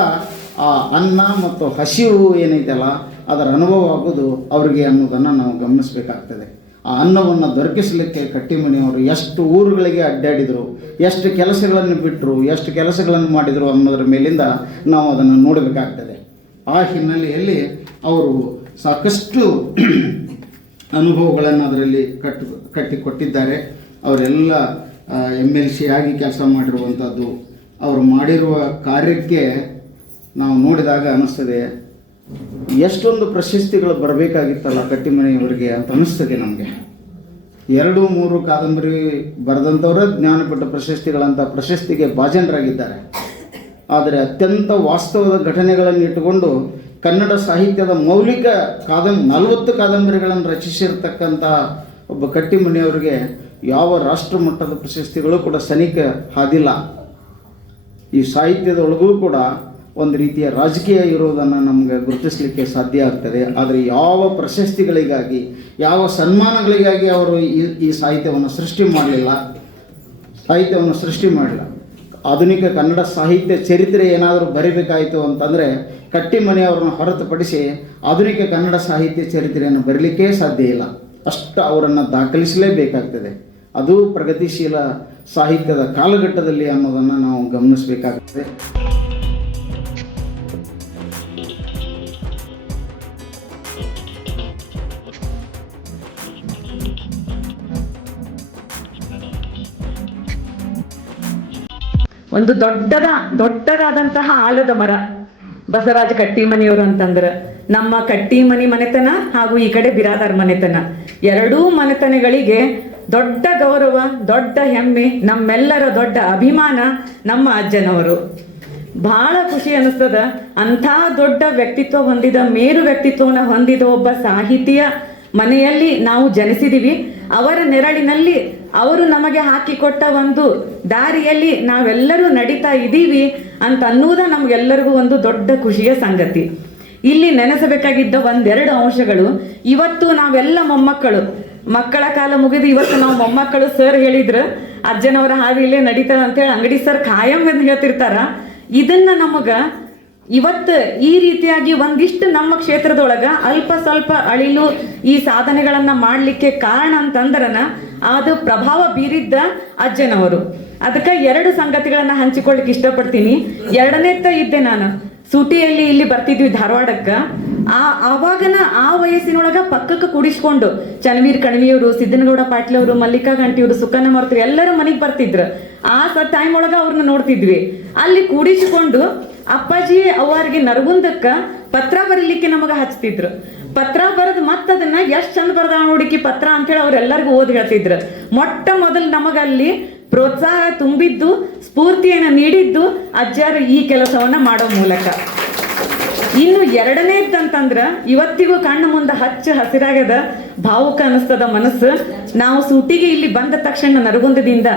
ಆ ಅನ್ನ ಮತ್ತು ಹಸಿವು ಏನೈತಲ್ಲ ಅದರ ಅನುಭವ ಆಗೋದು ಅವರಿಗೆ ಅನ್ನೋದನ್ನು ನಾವು ಗಮನಿಸಬೇಕಾಗ್ತದೆ. ಆ ಅನ್ನವನ್ನು ದೊರಕಿಸಲಿಕ್ಕೆ ಕಟ್ಟಿಮನಿಯವರು ಎಷ್ಟು ಊರುಗಳಿಗೆ ಅಡ್ಡಾಡಿದರು, ಎಷ್ಟು ಕೆಲಸಗಳನ್ನು ಬಿಟ್ಟರು, ಎಷ್ಟು ಕೆಲಸಗಳನ್ನು ಮಾಡಿದರು ಅನ್ನೋದ್ರ ಮೇಲಿಂದ ನಾವು ಅದನ್ನು ನೋಡಬೇಕಾಗ್ತದೆ. ಆ ಹಿನ್ನೆಲೆಯಲ್ಲಿ ಅವರು ಸಾಕಷ್ಟು ಅನುಭವಗಳನ್ನು ಅದರಲ್ಲಿ ಕಟ್ಟಿಕೊಟ್ಟಿದ್ದಾರೆ. ಅವರೆಲ್ಲ MLC ಆಗಿ ಕೆಲಸ ಮಾಡಿರುವಂಥದ್ದು, ಅವರು ಮಾಡಿರುವ ಕಾರ್ಯಕ್ಕೆ ನಾವು ನೋಡಿದಾಗ ಅನ್ನಿಸ್ತದೆ ಎಷ್ಟೊಂದು ಪ್ರಶಸ್ತಿಗಳು ಬರಬೇಕಾಗಿತ್ತಲ್ಲ ಕಟ್ಟಿಮನಿಯವರಿಗೆ ಅಂತ ಅನ್ನಿಸ್ತದೆ ನಮಗೆ. 2-3 ಕಾದಂಬರಿ ಬರೆದಂಥವರ ಜ್ಞಾನಪೀಠ ಪ್ರಶಸ್ತಿಗಳಂಥ ಪ್ರಶಸ್ತಿಗೆ ಭಾಜನರಾಗಿದ್ದಾರೆ. ಆದರೆ ಅತ್ಯಂತ ವಾಸ್ತವದ ಘಟನೆಗಳನ್ನು ಇಟ್ಟುಕೊಂಡು ಕನ್ನಡ ಸಾಹಿತ್ಯದ ಮೌಲಿಕ 40 ಕಾದಂಬರಿಗಳನ್ನು ರಚಿಸಿರ್ತಕ್ಕಂಥ ಒಬ್ಬ ಕಟ್ಟಿಮನಿಯವರಿಗೆ ಯಾವ ರಾಷ್ಟ್ರ ಮಟ್ಟದ ಪ್ರಶಸ್ತಿಗಳು ಕೂಡ ಸನಿಕ ಹಾದಿಲ್ಲ. ಈ ಸಾಹಿತ್ಯದೊಳಗೂ ಕೂಡ ಒಂದು ರೀತಿಯ ರಾಜಕೀಯ ಇರೋದನ್ನು ನಮಗೆ ಗುರುತಿಸಲಿಕ್ಕೆ ಸಾಧ್ಯ ಆಗ್ತದೆ. ಆದರೆ ಯಾವ ಪ್ರಶಸ್ತಿಗಳಿಗಾಗಿ, ಯಾವ ಸನ್ಮಾನಗಳಿಗಾಗಿ ಅವರು ಈ ಸಾಹಿತ್ಯವನ್ನು ಸೃಷ್ಟಿ ಮಾಡಲಿಲ್ಲ. ಆಧುನಿಕ ಕನ್ನಡ ಸಾಹಿತ್ಯ ಚರಿತ್ರೆ ಏನಾದರೂ ಬರೀಬೇಕಾಯಿತು ಅಂತಂದರೆ ಕಟ್ಟಿಮನಿಯವರನ್ನು ಹೊರತುಪಡಿಸಿ ಆಧುನಿಕ ಕನ್ನಡ ಸಾಹಿತ್ಯ ಚರಿತ್ರೆಯನ್ನು ಬರೀಲಿಕ್ಕೆ ಸಾಧ್ಯ ಇಲ್ಲ. ಅಷ್ಟು ಅವರನ್ನು ದಾಖಲಿಸಲೇಬೇಕಾಗ್ತದೆ. ಅದು ಪ್ರಗತಿಶೀಲ ಸಾಹಿತ್ಯದ ಕಾಲಘಟ್ಟದಲ್ಲಿ ಅನ್ನೋದನ್ನು ನಾವು ಗಮನಿಸಬೇಕಾಗ್ತದೆ. ಒಂದು ದೊಡ್ಡದಾದಂತಹ ಆಲದ ಮರ ಬಸವರಾಜ ಕಟ್ಟಿಮನಿಯವರು ಅಂತಂದ್ರೆ ನಮ್ಮ ಕಟ್ಟಿಮನಿ ಮನೆತನ ಹಾಗೂ ಈ ಕಡೆ ಬಿರಾದಾರ್ ಮನೆತನ ಎರಡೂ ಮನೆತನಗಳಿಗೆ ದೊಡ್ಡ ಗೌರವ, ದೊಡ್ಡ ಹೆಮ್ಮೆ, ನಮ್ಮೆಲ್ಲರ ದೊಡ್ಡ ಅಭಿಮಾನ ನಮ್ಮ ಅಜ್ಜನವರು. ಬಹಳ ಖುಷಿ ಅನಿಸ್ತದ. ಅಂಥ ದೊಡ್ಡ ವ್ಯಕ್ತಿತ್ವ ಹೊಂದಿದ, ಮೇರು ವ್ಯಕ್ತಿತ್ವವನ್ನು ಹೊಂದಿದ ಒಬ್ಬ ಸಾಹಿತಿಯ ಮನೆಯಲ್ಲಿ ನಾವು ಜನಿಸಿದೀವಿ. ಅವರ ನೆರಳಿನಲ್ಲಿ ಅವರು ನಮಗೆ ಹಾಕಿಕೊಟ್ಟ ಒಂದು ದಾರಿಯಲ್ಲಿ ನಾವೆಲ್ಲರೂ ನಡೀತಾ ಇದ್ದೀವಿ ಅಂತ ಅನ್ನುವುದ ನಮ್ಗೆಲ್ಲರಿಗೂ ಒಂದು ದೊಡ್ಡ ಖುಷಿಯ ಸಂಗತಿ. ಇಲ್ಲಿ ನೆನೆಸಬೇಕಾಗಿದ್ದ ಒಂದೆರಡು ಅಂಶಗಳು. ಇವತ್ತು ನಾವೆಲ್ಲ ಮೊಮ್ಮಕ್ಕಳು, ಮಕ್ಕಳ ಕಾಲ ಮುಗಿದು ಇವತ್ತು ನಾವು ಮೊಮ್ಮಕ್ಕಳು. ಸರ್ ಹೇಳಿದ್ರು ಅಜ್ಜನವರ ಹಾದಿಯಲ್ಲೇ ನಡೀತಾರ ಅಂತೇಳಿ ಅಂಗಡಿ ಸರ್ ಖಾಯಂ ಎಂದು ಹೇಳ್ತಿರ್ತಾರ. ಇದನ್ನ ನಮಗ ಇವತ್ತು ಈ ರೀತಿಯಾಗಿ ಒಂದಿಷ್ಟು ನಮ್ಮ ಕ್ಷೇತ್ರದೊಳಗ ಅಲ್ಪ ಸ್ವಲ್ಪ ಅಳಿಲು ಈ ಸಾಧನೆಗಳನ್ನ ಮಾಡಲಿಕ್ಕೆ ಕಾರಣ ಅಂತಂದ್ರನ ಅದು ಪ್ರಭಾವ ಬೀರಿದ್ದ ಅಜ್ಜನವರು. ಅದಕ್ಕೆ ಎರಡು ಸಂಗತಿಗಳನ್ನ ಹಂಚಿಕೊಳ್ಳಿಕ್ಕೆ ಇಷ್ಟಪಡ್ತೀನಿ. ಎರಡನೇತ್ತ ಇದ್ದೆ ನಾನು ಸೂಟಿಯಲ್ಲಿ ಇಲ್ಲಿ ಬರ್ತಿದ್ವಿ ಧಾರವಾಡಕ್ಕೆ. ಆವಾಗನ ಆ ವಯಸ್ಸಿನೊಳಗ ಪಕ್ಕಕ್ಕೆ ಕೂಡಿಸ್ಕೊಂಡು ಚನ್ವೀರ್ ಕಣ್ವಿಯವರು, ಸಿದ್ದನಗೌಡ ಪಾಟೀಲ್ ಅವರು, ಮಲ್ಲಿಕಾ ಗಂಟಿಯವರು, ಸುಕನ್ಯ ಮಾರುತಿ ಎಲ್ಲರೂ ಮನೆಗೆ ಬರ್ತಿದ್ರು. ಆ ಟೈಮ್ ಒಳಗ ಅವ್ರನ್ನ ನೋಡ್ತಿದ್ವಿ. ಅಲ್ಲಿ ಕೂಡಿಸಿಕೊಂಡು ಅಪ್ಪಾಜಿ ಅವರಿಗೆ ನರಗುಂದಕ್ಕ ಪತ್ರ ಬರೀಲಿಕ್ಕೆ ನಮಗ ಹಚ್ತಿದ್ರು. ಪತ್ರ ಬರೆದು ಮತ್ತದನ್ನ ಎಷ್ಟು ಚಂದ ಬರ್ದ ನೋಡಿಕಿ ಪತ್ರ ಅಂತೇಳಿ ಅವ್ರೆಲ್ಲರಿಗೂ ಓದಿ ಹೇಳ್ತಿದ್ರು. ಮೊಟ್ಟ ಮೊದಲು ನಮಗಲ್ಲಿ ಪ್ರೋತ್ಸಾಹ ತುಂಬಿದ್ದು, ಸ್ಫೂರ್ತಿಯನ್ನು ನೀಡಿದ್ದು ಅಜ್ಜರು ಈ ಕೆಲಸವನ್ನ ಮಾಡೋ ಮೂಲಕ. ಇನ್ನು ಎರಡನೇದಂತಂದ್ರ ಇವತ್ತಿಗೂ ಕಣ್ಣು ಮುಂದೆ ಹಚ್ಚ ಹಸಿರಾಗದ, ಭಾವುಕ ಅನಿಸ್ತದ ಮನಸ್ಸು. ನಾವು ಸೂಟಿಗೆ ಇಲ್ಲಿ ಬಂದ ತಕ್ಷಣ ನರಗುಂದದಿಂದ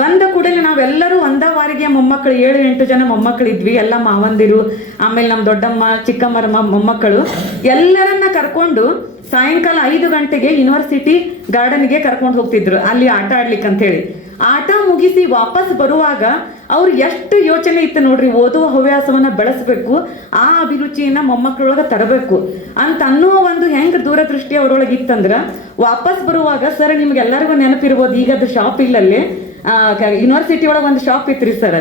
ಬಂದ ಕೂಡಲೇ ನಾವೆಲ್ಲರೂ ಒಂದ ವಾರಿಗೆ ಮೊಮ್ಮಕ್ಕಳು 7-8 ಜನ ಮೊಮ್ಮಕ್ಕಳಿದ್ವಿ. ಎಲ್ಲ ಮಾವಂದಿರು, ಆಮೇಲೆ ನಮ್ಮ ದೊಡ್ಡಮ್ಮ ಚಿಕ್ಕಮ್ಮರ ಮೊಮ್ಮಕ್ಕಳು ಎಲ್ಲರನ್ನ ಕರ್ಕೊಂಡು ಸಾಯಂಕಾಲ 5 ಗಂಟೆಗೆ ಯೂನಿವರ್ಸಿಟಿ ಗಾರ್ಡನ್ಗೆ ಕರ್ಕೊಂಡು ಹೋಗ್ತಿದ್ರು ಅಲ್ಲಿ ಆಟ ಆಡ್ಲಿಕ್ಕೆ ಅಂತ ಹೇಳಿ. ಆಟ ಮುಗಿಸಿ ವಾಪಸ್ ಬರುವಾಗ ಅವ್ರು ಎಷ್ಟು ಯೋಚನೆ ಇತ್ತು ನೋಡ್ರಿ, ಓದುವ ಹವ್ಯಾಸವನ್ನ ಬೆಳೆಸ್ಬೇಕು, ಆ ಅಭಿರುಚಿಯನ್ನ ಮೊಮ್ಮಕ್ಕಳೊಳಗೆ ತರಬೇಕು ಅಂತ ಅನ್ನುವ ಒಂದು ಹೆಂಗ್ ದೂರದೃಷ್ಟಿ ಅವರೊಳಗೆ ಇತ್ತಂದ್ರ ವಾಪಸ್ ಬರುವಾಗ ಸರ್ ನಿಮ್ಗೆಲ್ಲರಿಗೂ ನೆನಪಿರ್ಬೋದು, ಈಗ ಅದು ಶಾಪ್ ಇಲ್ಲಲ್ಲಿ ಯೂನಿವರ್ಸಿಟಿ ಒಳಗೆ ಒಂದು ಶಾಪ್ ಇತ್ರಿ ಸರ್,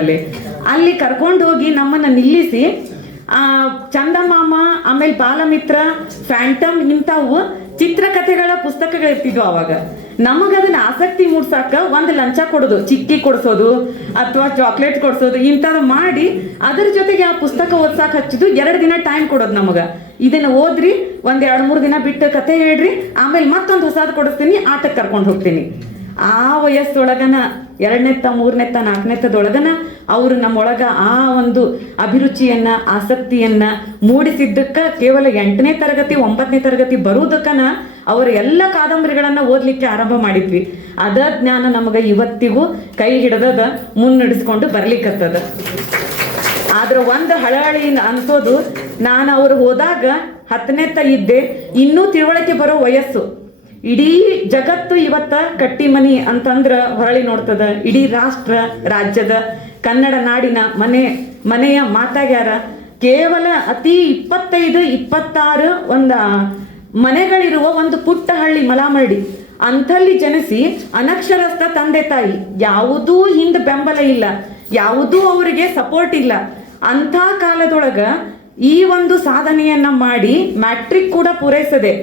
ಅಲ್ಲಿ ಕರ್ಕೊಂಡು ಹೋಗಿ ನಮ್ಮನ್ನ ನಿಲ್ಲಿಸಿ ಚಂದಮಾಮ, ಆಮೇಲೆ ಬಾಲಮಿತ್ರ, ಫ್ಯಾಂಟಮ್ ಇಂಥವು ಚಿತ್ರಕಥೆಗಳ ಪುಸ್ತಕಗಳಿರ್ತಿದ್ವು. ಅವಾಗ ನಮಗದನ್ನ ಆಸಕ್ತಿ ಮೂಡ್ಸಾಕ ಒಂದು ಲಂಚ ಕೊಡೋದು, ಚಿಕ್ಕಿ ಕೊಡ್ಸೋದು ಅಥವಾ ಚಾಕ್ಲೇಟ್ ಕೊಡ್ಸೋದು ಇಂಥದ್ದು ಮಾಡಿ ಅದ್ರ ಜೊತೆಗೆ ಆ ಪುಸ್ತಕ ಓದ್ಸಾಕ ಹಚ್ಚಿದ್ದು. 2 ದಿನ ಟೈಮ್ ಕೊಡೋದು ನಮಗ, ಇದನ್ನ ಓದ್ರಿ, ಒಂದ್ 2-3 ದಿನ ಬಿಟ್ಟು ಕತೆ ಹೇಳ್ರಿ, ಆಮೇಲೆ ಮತ್ತೊಂದು ಹೊಸದು ಕೊಡಿಸ್ತೀನಿ, ಆಟಕ್ಕೆ ಕರ್ಕೊಂಡು ಹೋಗ್ತೀನಿ. ಆ ವಯಸ್ಸೊಳಗನ 2ನೇತ್ತ 3ನೇತ್ತ 4ನೇತ್ತದೊಳಗನ ಅವರು ನಮ್ಮೊಳಗ ಆ ಒಂದು ಅಭಿರುಚಿಯನ್ನ ಆಸಕ್ತಿಯನ್ನ ಮೂಡಿಸಿದ್ದಕ್ಕ ಕೇವಲ 8ನೇ ತರಗತಿ 9ನೇ ತರಗತಿ ಬರುವುದಕ್ಕನ ಅವರ ಎಲ್ಲ ಕಾದಂಬರಿಗಳನ್ನ ಓದ್ಲಿಕ್ಕೆ ಆರಂಭ ಮಾಡಿದ್ವಿ. ಅದ ಜ್ಞಾನ ನಮಗ ಇವತ್ತಿಗೂ ಕೈ ಹಿಡದದ, ಮುನ್ನಡೆಸ್ಕೊಂಡು ಬರ್ಲಿಕ್ಕತ್ತದ. ಆದ್ರ ಒಂದು ಹಳಹಳಿ ಅನ್ಸೋದು, ನಾನು ಅವ್ರು ಹೋದಾಗ 10ನೇತ್ತ ಇದ್ದೆ, ಇನ್ನೂ ತಿಳುವಳಿಕೆ ಬರೋ ವಯಸ್ಸು. ಇಡೀ ಜಗತ್ತು ಇವತ್ತ ಕಟ್ಟಿಮನಿ ಅಂತಂದ್ರ ಹೊರಳಿ ನೋಡ್ತದ. ಇಡೀ ರಾಷ್ಟ್ರ ರಾಜ್ಯದ ಕನ್ನಡ ನಾಡಿನ ಮನೆಯ ಮಾತಾಗ್ಯಾರ. ಕೇವಲ ಅತಿ 25-26 ಒಂದು ಮನೆಗಳಿರುವ ಒಂದು ಪುಟ್ಟ ಹಳ್ಳಿ ಮಲಾಮರಡಿ, ಅಂಥಲ್ಲಿ ಜನಿಸಿ ಅನಕ್ಷರಸ್ಥ ತಂದೆ ತಾಯಿ, ಯಾವುದೂ ಹಿಂದೆ ಬೆಂಬಲ ಇಲ್ಲ, ಯಾವುದೂ ಅವರಿಗೆ ಸಪೋರ್ಟ್ ಇಲ್ಲ. ಅಂಥ ಕಾಲದೊಳಗ ಈ ಒಂದು ಸಾಧನೆಯನ್ನ ಮಾಡಿ ಮ್ಯಾಟ್ರಿಕ್ ಕೂಡ ಪೂರೈಸದೆ,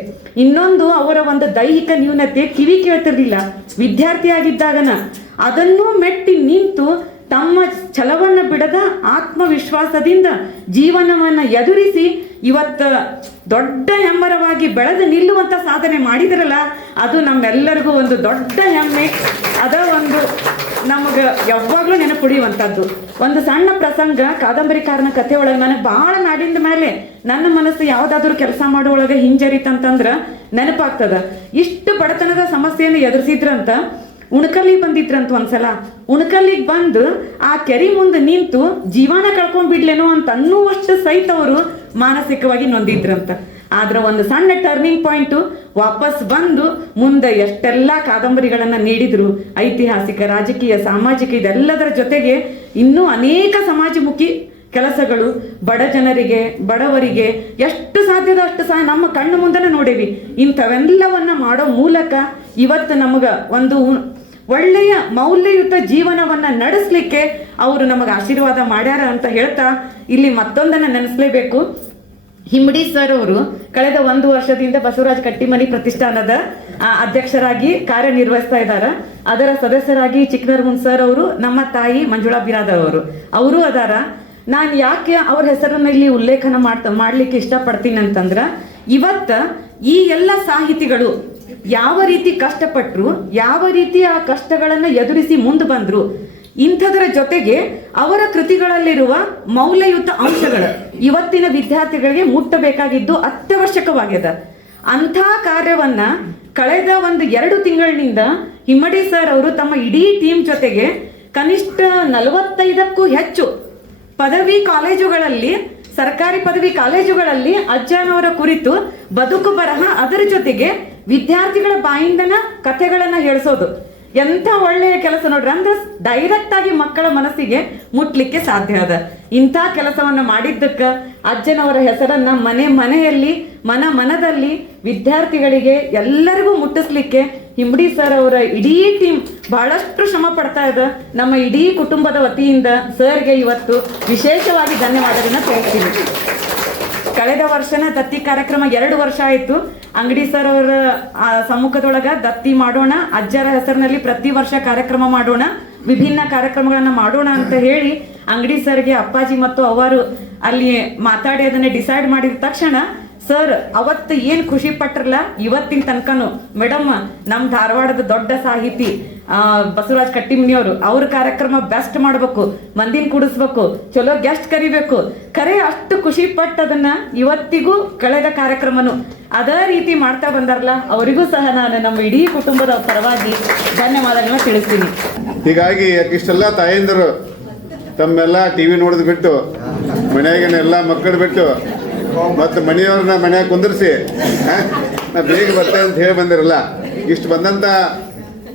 ಇನ್ನೊಂದು ಅವರ ಒಂದು ದೈಹಿಕ ನ್ಯೂನತೆ, ಕಿವಿ ಕೇಳ್ತಿರ್ಲಿಲ್ಲ ವಿದ್ಯಾರ್ಥಿಯಾಗಿದ್ದಾಗನ, ಅದನ್ನೂ ಮೆಟ್ಟಿ ನಿಂತು ತಮ್ಮ ಛಲವನ್ನ ಬಿಡದ ಆತ್ಮವಿಶ್ವಾಸದಿಂದ ಜೀವನವನ್ನ ಎದುರಿಸಿ ಇವತ್ತ ದೊಡ್ಡ ಹೆಮ್ಮರವಾಗಿ ಬೆಳೆದು ನಿಲ್ಲುವಂತ ಸಾಧನೆ ಮಾಡಿದ್ರಲ್ಲ, ಅದು ನಮ್ಮೆಲ್ಲರಿಗೂ ಒಂದು ದೊಡ್ಡ ಹೆಮ್ಮೆ. ಅದ ಒಂದು ನಮಗೆ ಯಾವಾಗಲೂ ನೆನಪುಡಿಯುವಂಥದ್ದು. ಒಂದು ಸಣ್ಣ ಪ್ರಸಂಗ, ಕಾದಂಬರಿಕಾರನ ಕಥೆ ಒಳಗೆ ನನಗೆ ಬಹಳ ನಾಡಿಂದ ಮೇಲೆ ನನ್ನ ಮನಸ್ಸು ಯಾವುದಾದ್ರೂ ಕೆಲಸ ಮಾಡುವೊಳಗೆ ಹಿಂಜರಿತಂತಂದ್ರ ನೆನಪಾಗ್ತದ. ಇಷ್ಟು ಬಡತನದ ಸಮಸ್ಯೆಯನ್ನು ಎದುರಿಸಿದ್ರಂತ ಉಣಕಲ್ಲಿಗೆ ಬಂದಿದ್ರಂತ ಒಂದ್ಸಲ. ಉಣಕಲ್ಲಿಗೆ ಬಂದು ಆ ಕೆರೆ ಮುಂದೆ ನಿಂತು ಜೀವನ ಕಳ್ಕೊಂಡ್ಬಿಡ್ಲೇನೋ ಅಂತ ಅನ್ನುವಷ್ಟು ಸಹಿತ ಅವರು ಮಾನಸಿಕವಾಗಿ ನೊಂದಿದ್ರಂತ. ಆದ್ರೆ ಒಂದು ಸಣ್ಣ ಟರ್ನಿಂಗ್ ಪಾಯಿಂಟು, ವಾಪಸ್ ಬಂದು ಮುಂದೆ ಎಷ್ಟೆಲ್ಲ ಕಾದಂಬರಿಗಳನ್ನ ನೀಡಿದ್ರು. ಐತಿಹಾಸಿಕ, ರಾಜಕೀಯ, ಸಾಮಾಜಿಕ ಇದೆಲ್ಲದರ ಜೊತೆಗೆ ಇನ್ನೂ ಅನೇಕ ಸಮಾಜಮುಖಿ ಕೆಲಸಗಳು ಬಡ ಜನರಿಗೆ, ಬಡವರಿಗೆ ಎಷ್ಟು ಸಾಧ್ಯದ ಅಷ್ಟು ಸಹ ನಮ್ಮ ಕಣ್ಣು ಮುಂದೆನೇ ನೋಡೇವಿ. ಇಂಥವೆಲ್ಲವನ್ನ ಮಾಡೋ ಮೂಲಕ ಇವತ್ತು ನಮಗ ಒಂದು ಒಳ್ಳೆಯ ಮೌಲ್ಯಯುತ ಜೀವನವನ್ನ ನಡೆಸಲಿಕ್ಕೆ ಅವರು ನಮಗೆ ಆಶೀರ್ವಾದ ಮಾಡ್ಯಾರ ಅಂತ ಹೇಳ್ತಾ ಇಲ್ಲಿ ಮತ್ತೊಂದನ್ನ ನೆನೆಸಲೇಬೇಕು. ಹಿಮ್ಮಡಿ ಸರ್ ಅವರು ಕಳೆದ 1 ವರ್ಷದಿಂದ ಬಸವರಾಜ ಕಟ್ಟಿಮನಿ ಪ್ರತಿಷ್ಠಾನದ ಅಧ್ಯಕ್ಷರಾಗಿ ಕಾರ್ಯನಿರ್ವಹಿಸ್ತಾ ಇದ್ದಾರೆ. ಅದರ ಸದಸ್ಯರಾಗಿ ಚಿಕ್ಕನರಗುಂದ್ ಸರ್ ಅವರು, ನಮ್ಮ ತಾಯಿ ಮಂಜುಳಾ ಬಿರಾದರ್ ಅವರು ಅದಾರ. ನಾನು ಯಾಕೆ ಅವ್ರ ಹೆಸರನ್ನ ಇಲ್ಲಿ ಉಲ್ಲೇಖನ ಮಾಡ್ಲಿಕ್ಕೆ ಇಷ್ಟಪಡ್ತೀನಿ ಅಂತಂದ್ರೆ, ಇವತ್ತ ಈ ಎಲ್ಲ ಸಾಹಿತಿಗಳು ಯಾವ ರೀತಿ ಕಷ್ಟಪಟ್ಟರು, ಯಾವ ರೀತಿ ಆ ಕಷ್ಟಗಳನ್ನು ಎದುರಿಸಿ ಮುಂದೆ ಬಂದ್ರು, ಇಂಥದರ ಜೊತೆಗೆ ಅವರ ಕೃತಿಗಳಲ್ಲಿರುವ ಮೌಲ್ಯಯುತ ಅಂಶಗಳು ಇವತ್ತಿನ ವಿದ್ಯಾರ್ಥಿಗಳಿಗೆ ಮುಟ್ಟಬೇಕಾಗಿದ್ದು ಅತ್ಯವಶ್ಯಕವಾಗಿದೆ. ಅಂಥ ಕಾರ್ಯವನ್ನ ಕಳೆದ 1-2 ತಿಂಗಳಿನಿಂದ ಹಿಮ್ಮಡಿ ಸರ್ ಅವರು ತಮ್ಮ ಇಡೀ ಟೀಮ್ ಜೊತೆಗೆ ಕನಿಷ್ಠ 45ಕ್ಕೂ ಹೆಚ್ಚು ಪದವಿ ಕಾಲೇಜುಗಳಲ್ಲಿ, ಸರ್ಕಾರಿ ಪದವಿ ಕಾಲೇಜುಗಳಲ್ಲಿ ಅಜ್ಜನವರ ಕುರಿತು ಬದುಕು ಬರಹ, ಅದರ ಜೊತೆಗೆ ವಿದ್ಯಾರ್ಥಿಗಳ ಬಾಯಿಂದನ ಕಥೆಗಳನ್ನ ಹೇಳಿಸೋದು ಎಂಥ ಒಳ್ಳೆಯ ಕೆಲಸ ನೋಡ್ರಿ. ಅಂದ್ರೆ ಡೈರೆಕ್ಟ್ ಆಗಿ ಮಕ್ಕಳ ಮನಸ್ಸಿಗೆ ಮುಟ್ಲಿಕ್ಕೆ ಸಾಧ್ಯ ಅದ. ಇಂಥ ಕೆಲಸವನ್ನ ಮಾಡಿದ್ದಕ್ಕೆ ಅಜ್ಜನವರ ಹೆಸರನ್ನ ಮನೆಯಲ್ಲಿ ಮನದಲ್ಲಿ ವಿದ್ಯಾರ್ಥಿಗಳಿಗೆ ಎಲ್ಲರಿಗೂ ಮುಟ್ಟಿಸ್ಲಿಕ್ಕೆ ಹಿಮ್ಮಡಿ ಸರ್ ಅವರ ಇಡೀ ಟೀಮ್ ಬಹಳಷ್ಟು ಶ್ರಮ ಪಡ್ತಾ ಇದೆ. ನಮ್ಮ ಇಡೀ ಕುಟುಂಬದ ವತಿಯಿಂದ ಸರ್ಗೆ ಇವತ್ತು ವಿಶೇಷವಾಗಿ ಧನ್ಯವಾದಗಳನ್ನ ತಿಳಿಸ್ತೀನಿ. ಕಳೆದ ವರ್ಷನ ದತ್ತಿ ಕಾರ್ಯಕ್ರಮ 2 ವರ್ಷ ಆಯಿತು. ಅಂಗಡಿ ಸರ್ ಅವರ ಸಮ್ಮುಖದೊಳಗ ದತ್ತಿ ಮಾಡೋಣ, ಅಜ್ಜರ ಹೆಸರಿನಲ್ಲಿ ಪ್ರತಿ ವರ್ಷ ಕಾರ್ಯಕ್ರಮ ಮಾಡೋಣ, ವಿಭಿನ್ನ ಕಾರ್ಯಕ್ರಮಗಳನ್ನ ಮಾಡೋಣ ಅಂತ ಹೇಳಿ ಅಂಗಡಿ ಸರ್ಗೆ ಅಪ್ಪಾಜಿ ಮತ್ತು ಅವರು ಅಲ್ಲಿ ಮಾತಾಡಿ ಅದನ್ನ ಡಿಸೈಡ್ ಮಾಡಿದ ತಕ್ಷಣ ಸರ್ ಅವತ್ತು ಏನು ಖುಷಿ ಪಟ್ರಲ್ಲ, ಇವತ್ತಿನ ತನಕನು ಮೇಡಮ್ ನಮ್ಮ ಧಾರವಾಡದ ದೊಡ್ಡ ಸಾಹಿತಿ ಬಸವರಾಜ್ ಕಟ್ಟಿಮನಿಯವರು ಅವ್ರ ಕಾರ್ಯಕ್ರಮ ಬೆಸ್ಟ್ ಮಾಡಬೇಕು, ಮಂದಿನ ಕೂಡಿಸ್ಬೇಕು, ಚಲೋ ಗೆಸ್ಟ್ ಕರಿಬೇಕು, ಖರೆ ಅಷ್ಟು ಖುಷಿ ಪಟ್ಟು ಅದನ್ನ ಇವತ್ತಿಗೂ ಕಳೆದ ಕಾರ್ಯಕ್ರಮನು ಅದೇ ರೀತಿ ಮಾಡ್ತಾ ಬಂದಾರಲ್ಲ, ಅವರಿಗೂ ಸಹ ನಾನು ನಮ್ಮ ಇಡೀ ಕುಟುಂಬದ ಪರವಾಗಿ ಧನ್ಯವಾದಗಳನ್ನ ತಿಳಿಸ್ತೀನಿ. ಹೀಗಾಗಿ ಇಷ್ಟೆಲ್ಲ ತಾಯಂದರು ತಮ್ಮೆಲ್ಲ ಟಿವಿ ನೋಡೋದು ಬಿಟ್ಟು ಮನೆಯಾಗಿನ ಮಕ್ಕಳು ಬಿಟ್ಟು ಮತ್ತು ಮನೆಯವ್ರನ್ನ ಮನ್ಯಾಗ ಕುಂದಿರಿಸಿ ನಾ ಬೇಗ ಬರ್ತೇನೆ ಅಂತ ಹೇಳಿ ಬಂದಿರಲ್ಲ. ಇಷ್ಟು ಬಂದಂಥ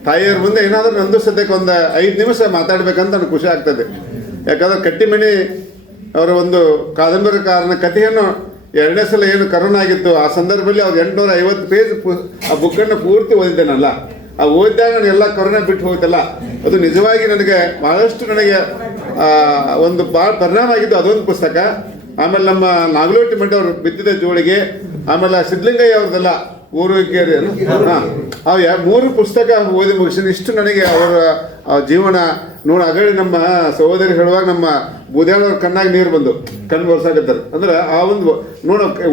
ತಾಯಿಯವ್ರ ಮುಂದೆ ಏನಾದರೂ ನಂದು ಸದ್ಯಕ್ಕೆ 5 ನಿಮಿಷ ಮಾತಾಡ್ಬೇಕಂತ ನನಗೆ ಖುಷಿ ಆಗ್ತದೆ. ಯಾಕಂದ್ರೆ ಕಟ್ಟಿಮನಿ ಅವರ ಒಂದು ಕಾದಂಬರಿಕಾರನ ಕಥೆಯನ್ನು 2ನೇ ಸಲ ಏನು ಕರೋನಾ ಆಗಿತ್ತು ಆ ಸಂದರ್ಭದಲ್ಲಿ ಅವ್ರು 850 ಪೇಜ್ ಆ ಬುಕ್ಕನ್ನು ಪೂರ್ತಿ ಓದಿದ್ದೇನಲ್ಲ. ಆ ಓದಿದಾಗ ನಾನು ಎಲ್ಲ ಕರೋನಾ ಬಿಟ್ಟು ಹೋಯ್ತಲ್ಲ, ಅದು ನಿಜವಾಗಿ ನನಗೆ ಭಾಳಷ್ಟು ಒಂದು ಭಾಳ ಪರಿಣಾಮ ಆಗಿದ್ದು ಅದೊಂದು ಪುಸ್ತಕ. ಆಮೇಲೆ ನಮ್ಮ ನಾಗಲೋಟಿ ಮಂಡಿ ಅವರು ಬಿತ್ತಿದ ಜೋಳಿಗೆ, ಆಮೇಲೆ ಸಿದ್ಧಲಿಂಗಯ್ಯ ಅವ್ರದ್ದೆಲ್ಲ ಊರು ಕೇರಿ, ಅವು 3 ಪುಸ್ತಕ ಓದಿ ಮುಗಿಸಿದ. ಇಷ್ಟು ನನಗೆ ಅವರ ಜೀವನ ನೋಡಿ ಅಗಳಿ ನಮ್ಮ ಸಹೋದರಿ ಹೇಳುವಾಗ ನಮ್ಮ ಬೂದ್ಯಾಳವ್ರ ಕಣ್ಣಾಗ ನೀರು ಬಂದು ಕಣ್ಣು ಬರ್ಸಾಕತ್ತಾರೆ. ಅಂದ್ರೆ ಆ ಒಂದು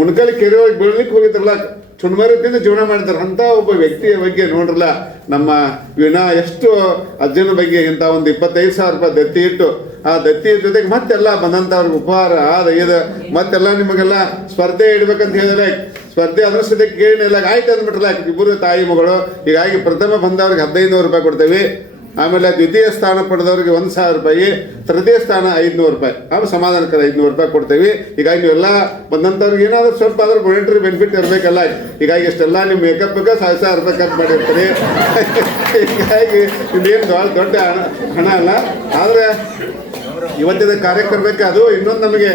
ಉಣ್ಕಲಿ ಕೆರೆ ಒಳಗೆ ಬೀಳ್ಲಿಕ್ಕೆ ಹೋಗಿದ್ದಾರಲ್ಲ, ಚುಣ್ಮರದಿಂದ ಜೀವನ ಮಾಡಿದ್ದಾರೆ. ಅಂಥ ಒಬ್ಬ ವ್ಯಕ್ತಿಯ ಬಗ್ಗೆ ನೋಡ್ರಲ್ಲ, ನಮ್ಮ ವೀಣಾ ಎಷ್ಟು ಅಜ್ಜನ ಬಗ್ಗೆ ಇಂಥ ಒಂದು 25,000 ರೂಪಾಯಿ ದತ್ತಿ ಇಟ್ಟು, ಆ ದತ್ತಿ ಜೊತೆಗೆ ಮತ್ತೆಲ್ಲ ಬಂದಂಥವ್ರಿಗೆ ಉಪಹಾರ ಇದು ಮತ್ತೆಲ್ಲ ನಿಮಗೆಲ್ಲ ಸ್ಪರ್ಧೆ ಇಡ್ಬೇಕಂತ ಹೇಳಿದ್ರೆ ಸ್ಪರ್ಧೆ ಅದ್ರ ಸದ್ಯಕ್ಕೆ ಕೇಳಿಲ್ಲ, ಆಯ್ತು ಅಂದ್ಬಿಟ್ರಲ್ಲ. ಇಬ್ಬರು ತಾಯಿ ಮಗಳು. ಹೀಗಾಗಿ ಪ್ರಥಮ ಬಂದವ್ರಿಗೆ 1500 ರೂಪಾಯಿ ಕೊಡ್ತೇವೆ. ಆಮೇಲೆ ದ್ವಿತೀಯ ಸ್ಥಾನ ಪಡೆದವ್ರಿಗೆ 1,000 ರೂಪಾಯಿ, ತೃತೀಯ ಸ್ಥಾನ 500 ರೂಪಾಯಿ, ಆಮೇಲೆ ಸಮಾಧಾನಕರ 500 ರೂಪಾಯಿ ಕೊಡ್ತೇವೆ. ಹೀಗಾಗಿ ನೀವೆಲ್ಲ ಬಂದಂಥವ್ರಿಗೆ ಏನಾದರೂ ಸ್ವಲ್ಪ ಆದ್ರೂ ಮಾನಿಟರಿ ಬೆನಿಫಿಟ್ ಇರಬೇಕಲ್ಲ. ಹೀಗಾಗಿ ಇಷ್ಟೆಲ್ಲ ನಿಮ್ಮ ಮೇಕಪ್ಗೆ 1,000 ರೂಪಾಯಿ ಖರ್ಚು ಮಾಡಿರ್ತೀರಿ. ಹೀಗಾಗಿ ಇದೇನು ದೊಡ್ಡ ಹಣ ಅಲ್ಲ. ಆದರೆ ಇವತ್ತಿನ ಕಾರ್ಯಕ್ರಮಕ್ಕೆ ಅದು ಇನ್ನೊಂದು ನಮಗೆ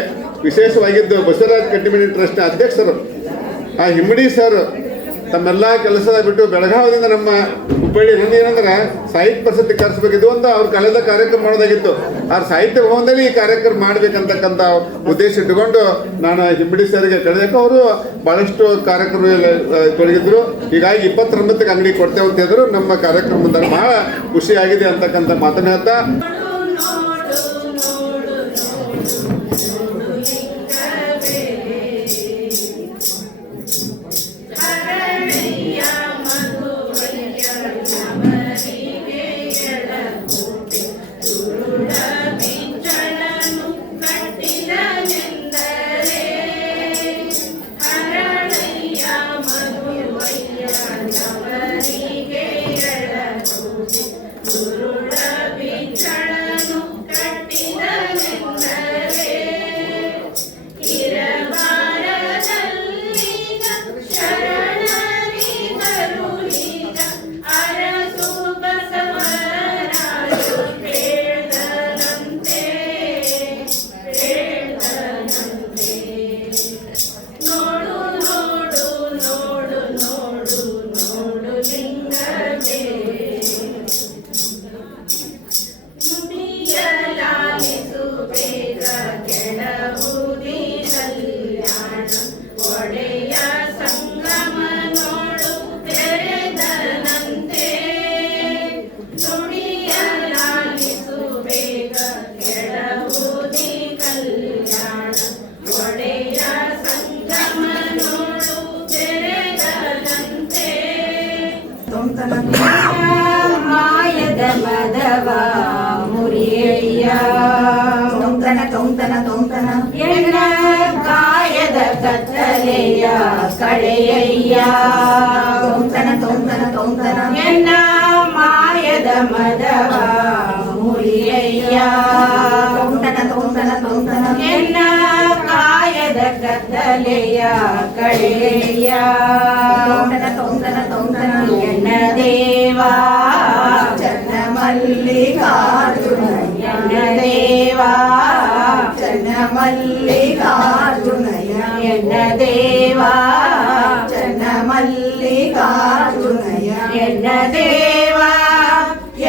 ವಿಶೇಷವಾಗಿದ್ದು ಬಸವರಾಜ್ ಕಟ್ಟಿಮನಿ ಟ್ರಸ್ಟ್ ಅಧ್ಯಕ್ಷರು ಆ ಹಿಮ್ಮಡಿ ಸರ್ ತಮ್ಮೆಲ್ಲ ಕೆಲಸದ ಬಿಟ್ಟು ಬೆಳಗಾವದಿಂದ ನಮ್ಮ ಹುಬ್ಬಳ್ಳಿ ಏನಂದ್ರೆ ಸಾಹಿತ್ಯ ಪರಿಷತ್ತಿ ಕರೆಸಬೇಕಿದ್ದು ಅಂತ ಅವ್ರು ಕಳೆದ ಕಾರ್ಯಕ್ರಮ ಮಾಡೋದಾಗಿತ್ತು. ಆ ಸಾಹಿತ್ಯ ಭವನದಲ್ಲಿ ಈ ಕಾರ್ಯಕ್ರಮ ಮಾಡ್ಬೇಕಂತಕ್ಕಂಥ ಉದ್ದೇಶ ಇಟ್ಟುಕೊಂಡು ನಾನು ಹಿಮ್ಮಡಿ ಸರ್ಗೆ ಕಳೆದಕ್ಕೆ ಅವರು ಭಾಳಷ್ಟು ಕಾರ್ಯಕ್ರಮ ತೊಡಗಿದ್ರು. ಹೀಗಾಗಿ 29ಕ್ಕೆ ಅಂಗಡಿ ಕೊಡ್ತೇವೆ ಅಂತ ಹೇಳಿದ್ರು. ನಮ್ಮ ಕಾರ್ಯಕ್ರಮದಲ್ಲಿ ಬಹಳ ಖುಷಿಯಾಗಿದೆ ಅಂತಕ್ಕಂಥ ಮಾತನ್ನ ಹೇಳ್ತಾ ಗುರುಡ ಬಿಚ್ಚಳ ಎನ್ನ ಕಾಯದ ಕತ್ತಲೆಯ ಕಳೆಯಯ್ಯ ಎನ್ನ ಮಾಯದ ಮದವ ಮುರಿಯಯ್ಯ ಎನ್ನ ಕಾಯದ ಕತ್ತಲೆಯ ಕಳೆಯಯ್ಯ ಎನ್ನ ದೇವಾ ಚನ್ನ ಮಲ್ಲಿಕಾರ್ಜುನಯ್ಯ ದೇವಾ ಚನ್ನ ಮಲ್ಲಿಕಾರ್ಜುನಯ್ಯ ಎನ್ನ ದೇವಾ ಚನ್ನ ಮಲ್ಲಿಕಾರ್ಜುನಯ್ಯ ಎನ್ನ ದೇವಾ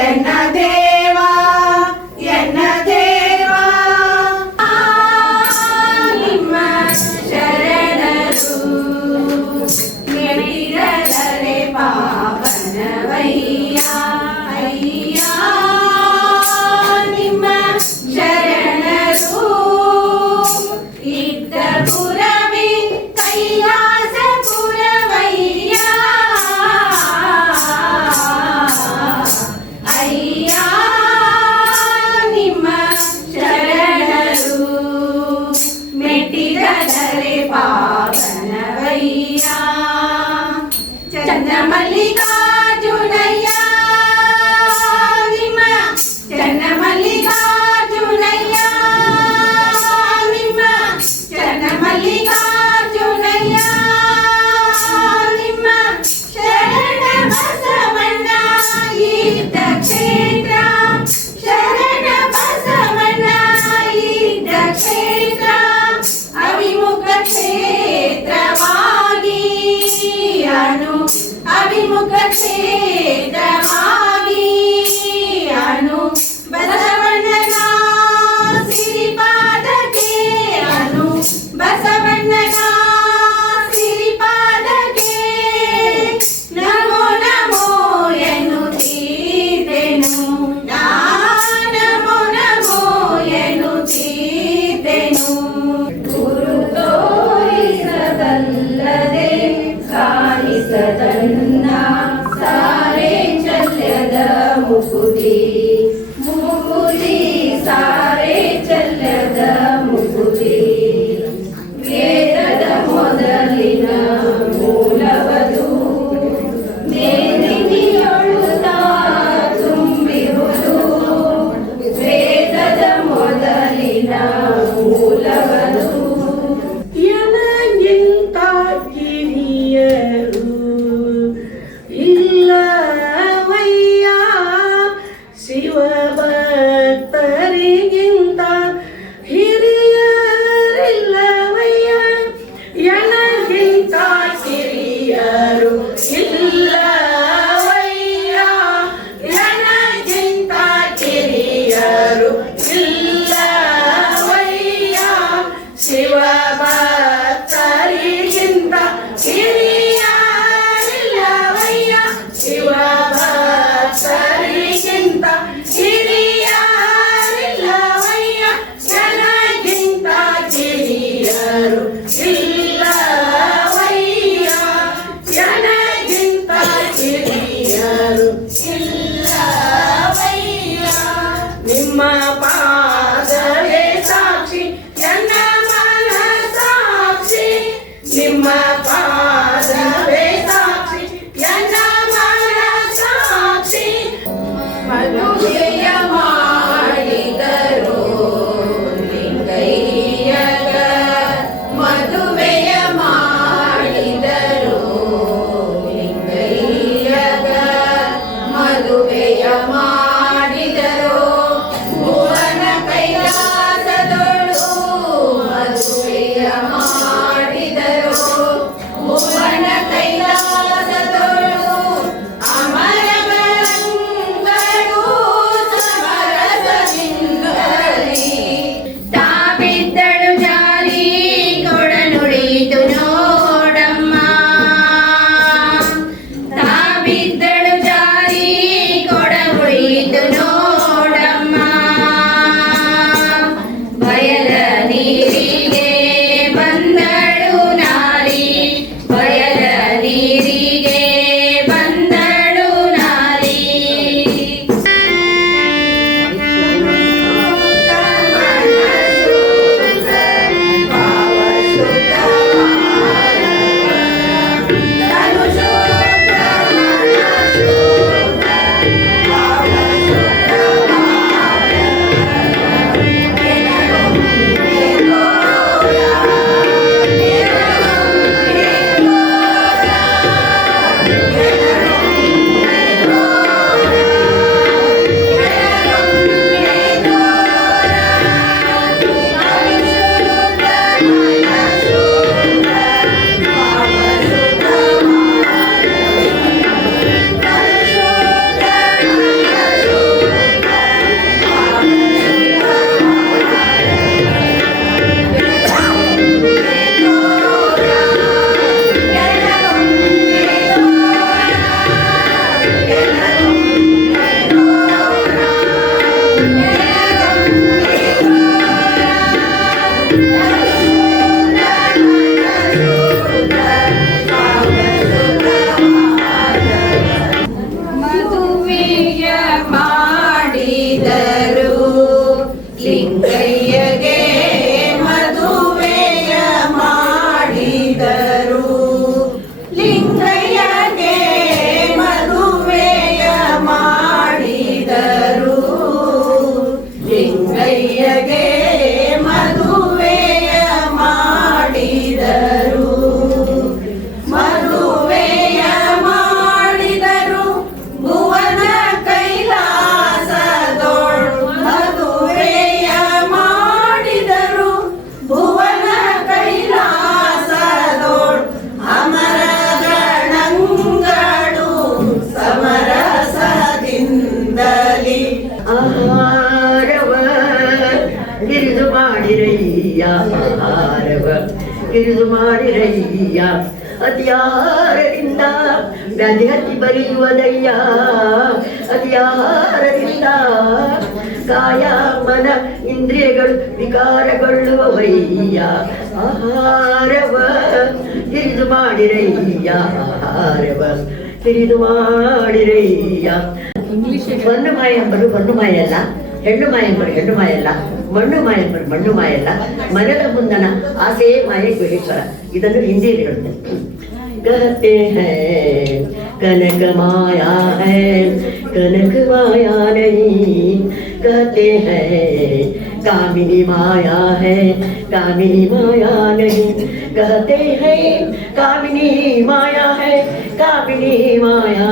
ಎನ್ನ ದೇವಾ ಎನ್ನ ದೇವಾ ನಿಮ್ಮ ಶರಣರು ಮೆಡಿದರೆ ಪಾವನವಯ್ಯ ಅಯ್ಯ ನಿಮ್ಮ ಶರಣರು ಇದ್ದ ಪುರವೇ ಕೈಲಾಸಪುರವಯ್ಯ ಅಯ್ಯ ನಿಮ್ಮ ಶರಣರು ಮೆಟ್ಟಿದರೆ ಪಾವನವಯ್ಯ ಚಂದ ಮಲ್ಲಿಕಾರ್ಜುನಯ್ಯ ನಿಮ್ಮ ಚನ್ನ ಮಲ್ಲಿಕಾರ್ಜುನಯ್ಯ ನಿಮ್ಮ ಚನ್ನ ಮಲ್ಲಿಕಾರ್ಜುನಯ್ಯ ನಿಮ್ಮ ಶರಣ ಬಸವಣ್ಣ ಇದ್ದ ಕ್ಷೇತ್ರ ಶರಣ ಬಸವಣ್ಣ ಇದ್ದ ಕ್ಷೇತ್ರ ಅವಿಮುಖ ಕ್ಷೇತ್ರವಾಗಿ ಅವಿಮುಖ ಕ್ಷೇತ್ರವಾಗಿ ಅನು ಬಸವಣ್ಣನ ಸಿರಿಪಾದಕ್ಕೆ ಅನು ಬಸವಣ್ಣನ ಸಿರಿಪಾದಕ್ಕೆ ನಮೋ ನಮೋ ಎನ್ನುತ್ತೀರ್ತೆನು ನಮೋ ನಮೋ ಎನ್ನುತ್ತೀರ್ತೆನು ಗುರು ತೋರಿಸದಲ್ಲದೆ ಸಾರಿಸದನ್ನ ಲಿಂಗಯ್ಯಗೆ ಮದುವೆಯ ಮಾಡಿದರು ಲಿಂಗಯ್ಯಗೆ ಮದುವೆಯ ಮಾಡಿದರು ಲಿಂಗಯ್ಯಗೆ ಮದುವೆಯ ಮಾಡಿದರು ಮದುವೆಯ ಮಾಡಿದರು ಭುವನ ಕೈಲಾಸದೋಳ್ ಮದುವೆಯ ಮಾಡಿದರು ಭುವನ ಕೈಲಾಸದೋಳ್ ಅಮರ ಗಣಗಳು ಸಮರಸದಿಂದಲಿ ಆಹಾರವ ಗಿರಿದು ಮಾಡಿರಯ್ಯ ಆಹಾರವ ಗಿರಿದು ಮಾಡಿರಯ್ಯ ಅತಿಯಾಹಾರದಿಂದ ವ್ಯಾಧಿ ಹತ್ತಿ ಬಲಿಯುವುದಯ್ಯ ಅತಿಯಾಹಾರದಿಂದ ಕಾಯ ಮನ ಇಂದ್ರಿಯಗಳು ವಿಕಾರಗೊಳ್ಳುವವಯ್ಯ ಆಹಾರವ ಗಿರಿದು ಮಾಡಿರಯ್ಯ ಆಹಾರವ ಗಿರಿದು ಮಾಡಿರಯ್ಯ ಮಣ್ಣು ಮಾಯ ಎಂಬರು ಮಣ್ಣು ಮಾಯಲ್ಲ ಹೆಣ್ಣು ಮಾಯ ಎಂಬರು ಹೆಣ್ಣು ಮಾಯಲ್ಲ ಮಣ್ಣು ಮಾಯ ಎಂಬರು ಮಣ್ಣು ಮಾಯಲ್ಲ ಮನದ ಮುಂದನ ಆಸೆ ಮಾಯೆ ಗುಹೇಶ್ವರ ಇದನ್ನು ಹಿಂದಿಯಲ್ಲಿ ಹೇಳುತ್ತೆ कहते हैं कनक माया है कनक माया नहीं कहते हैं कामिनी माया है कामिनी माया नहीं कहते हैं कामिनी माया है कामिनी माया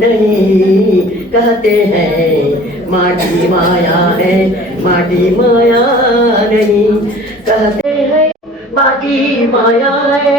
नहीं कहते हैं माटी माया है माटी माया नहीं कहते हैं माटी माया है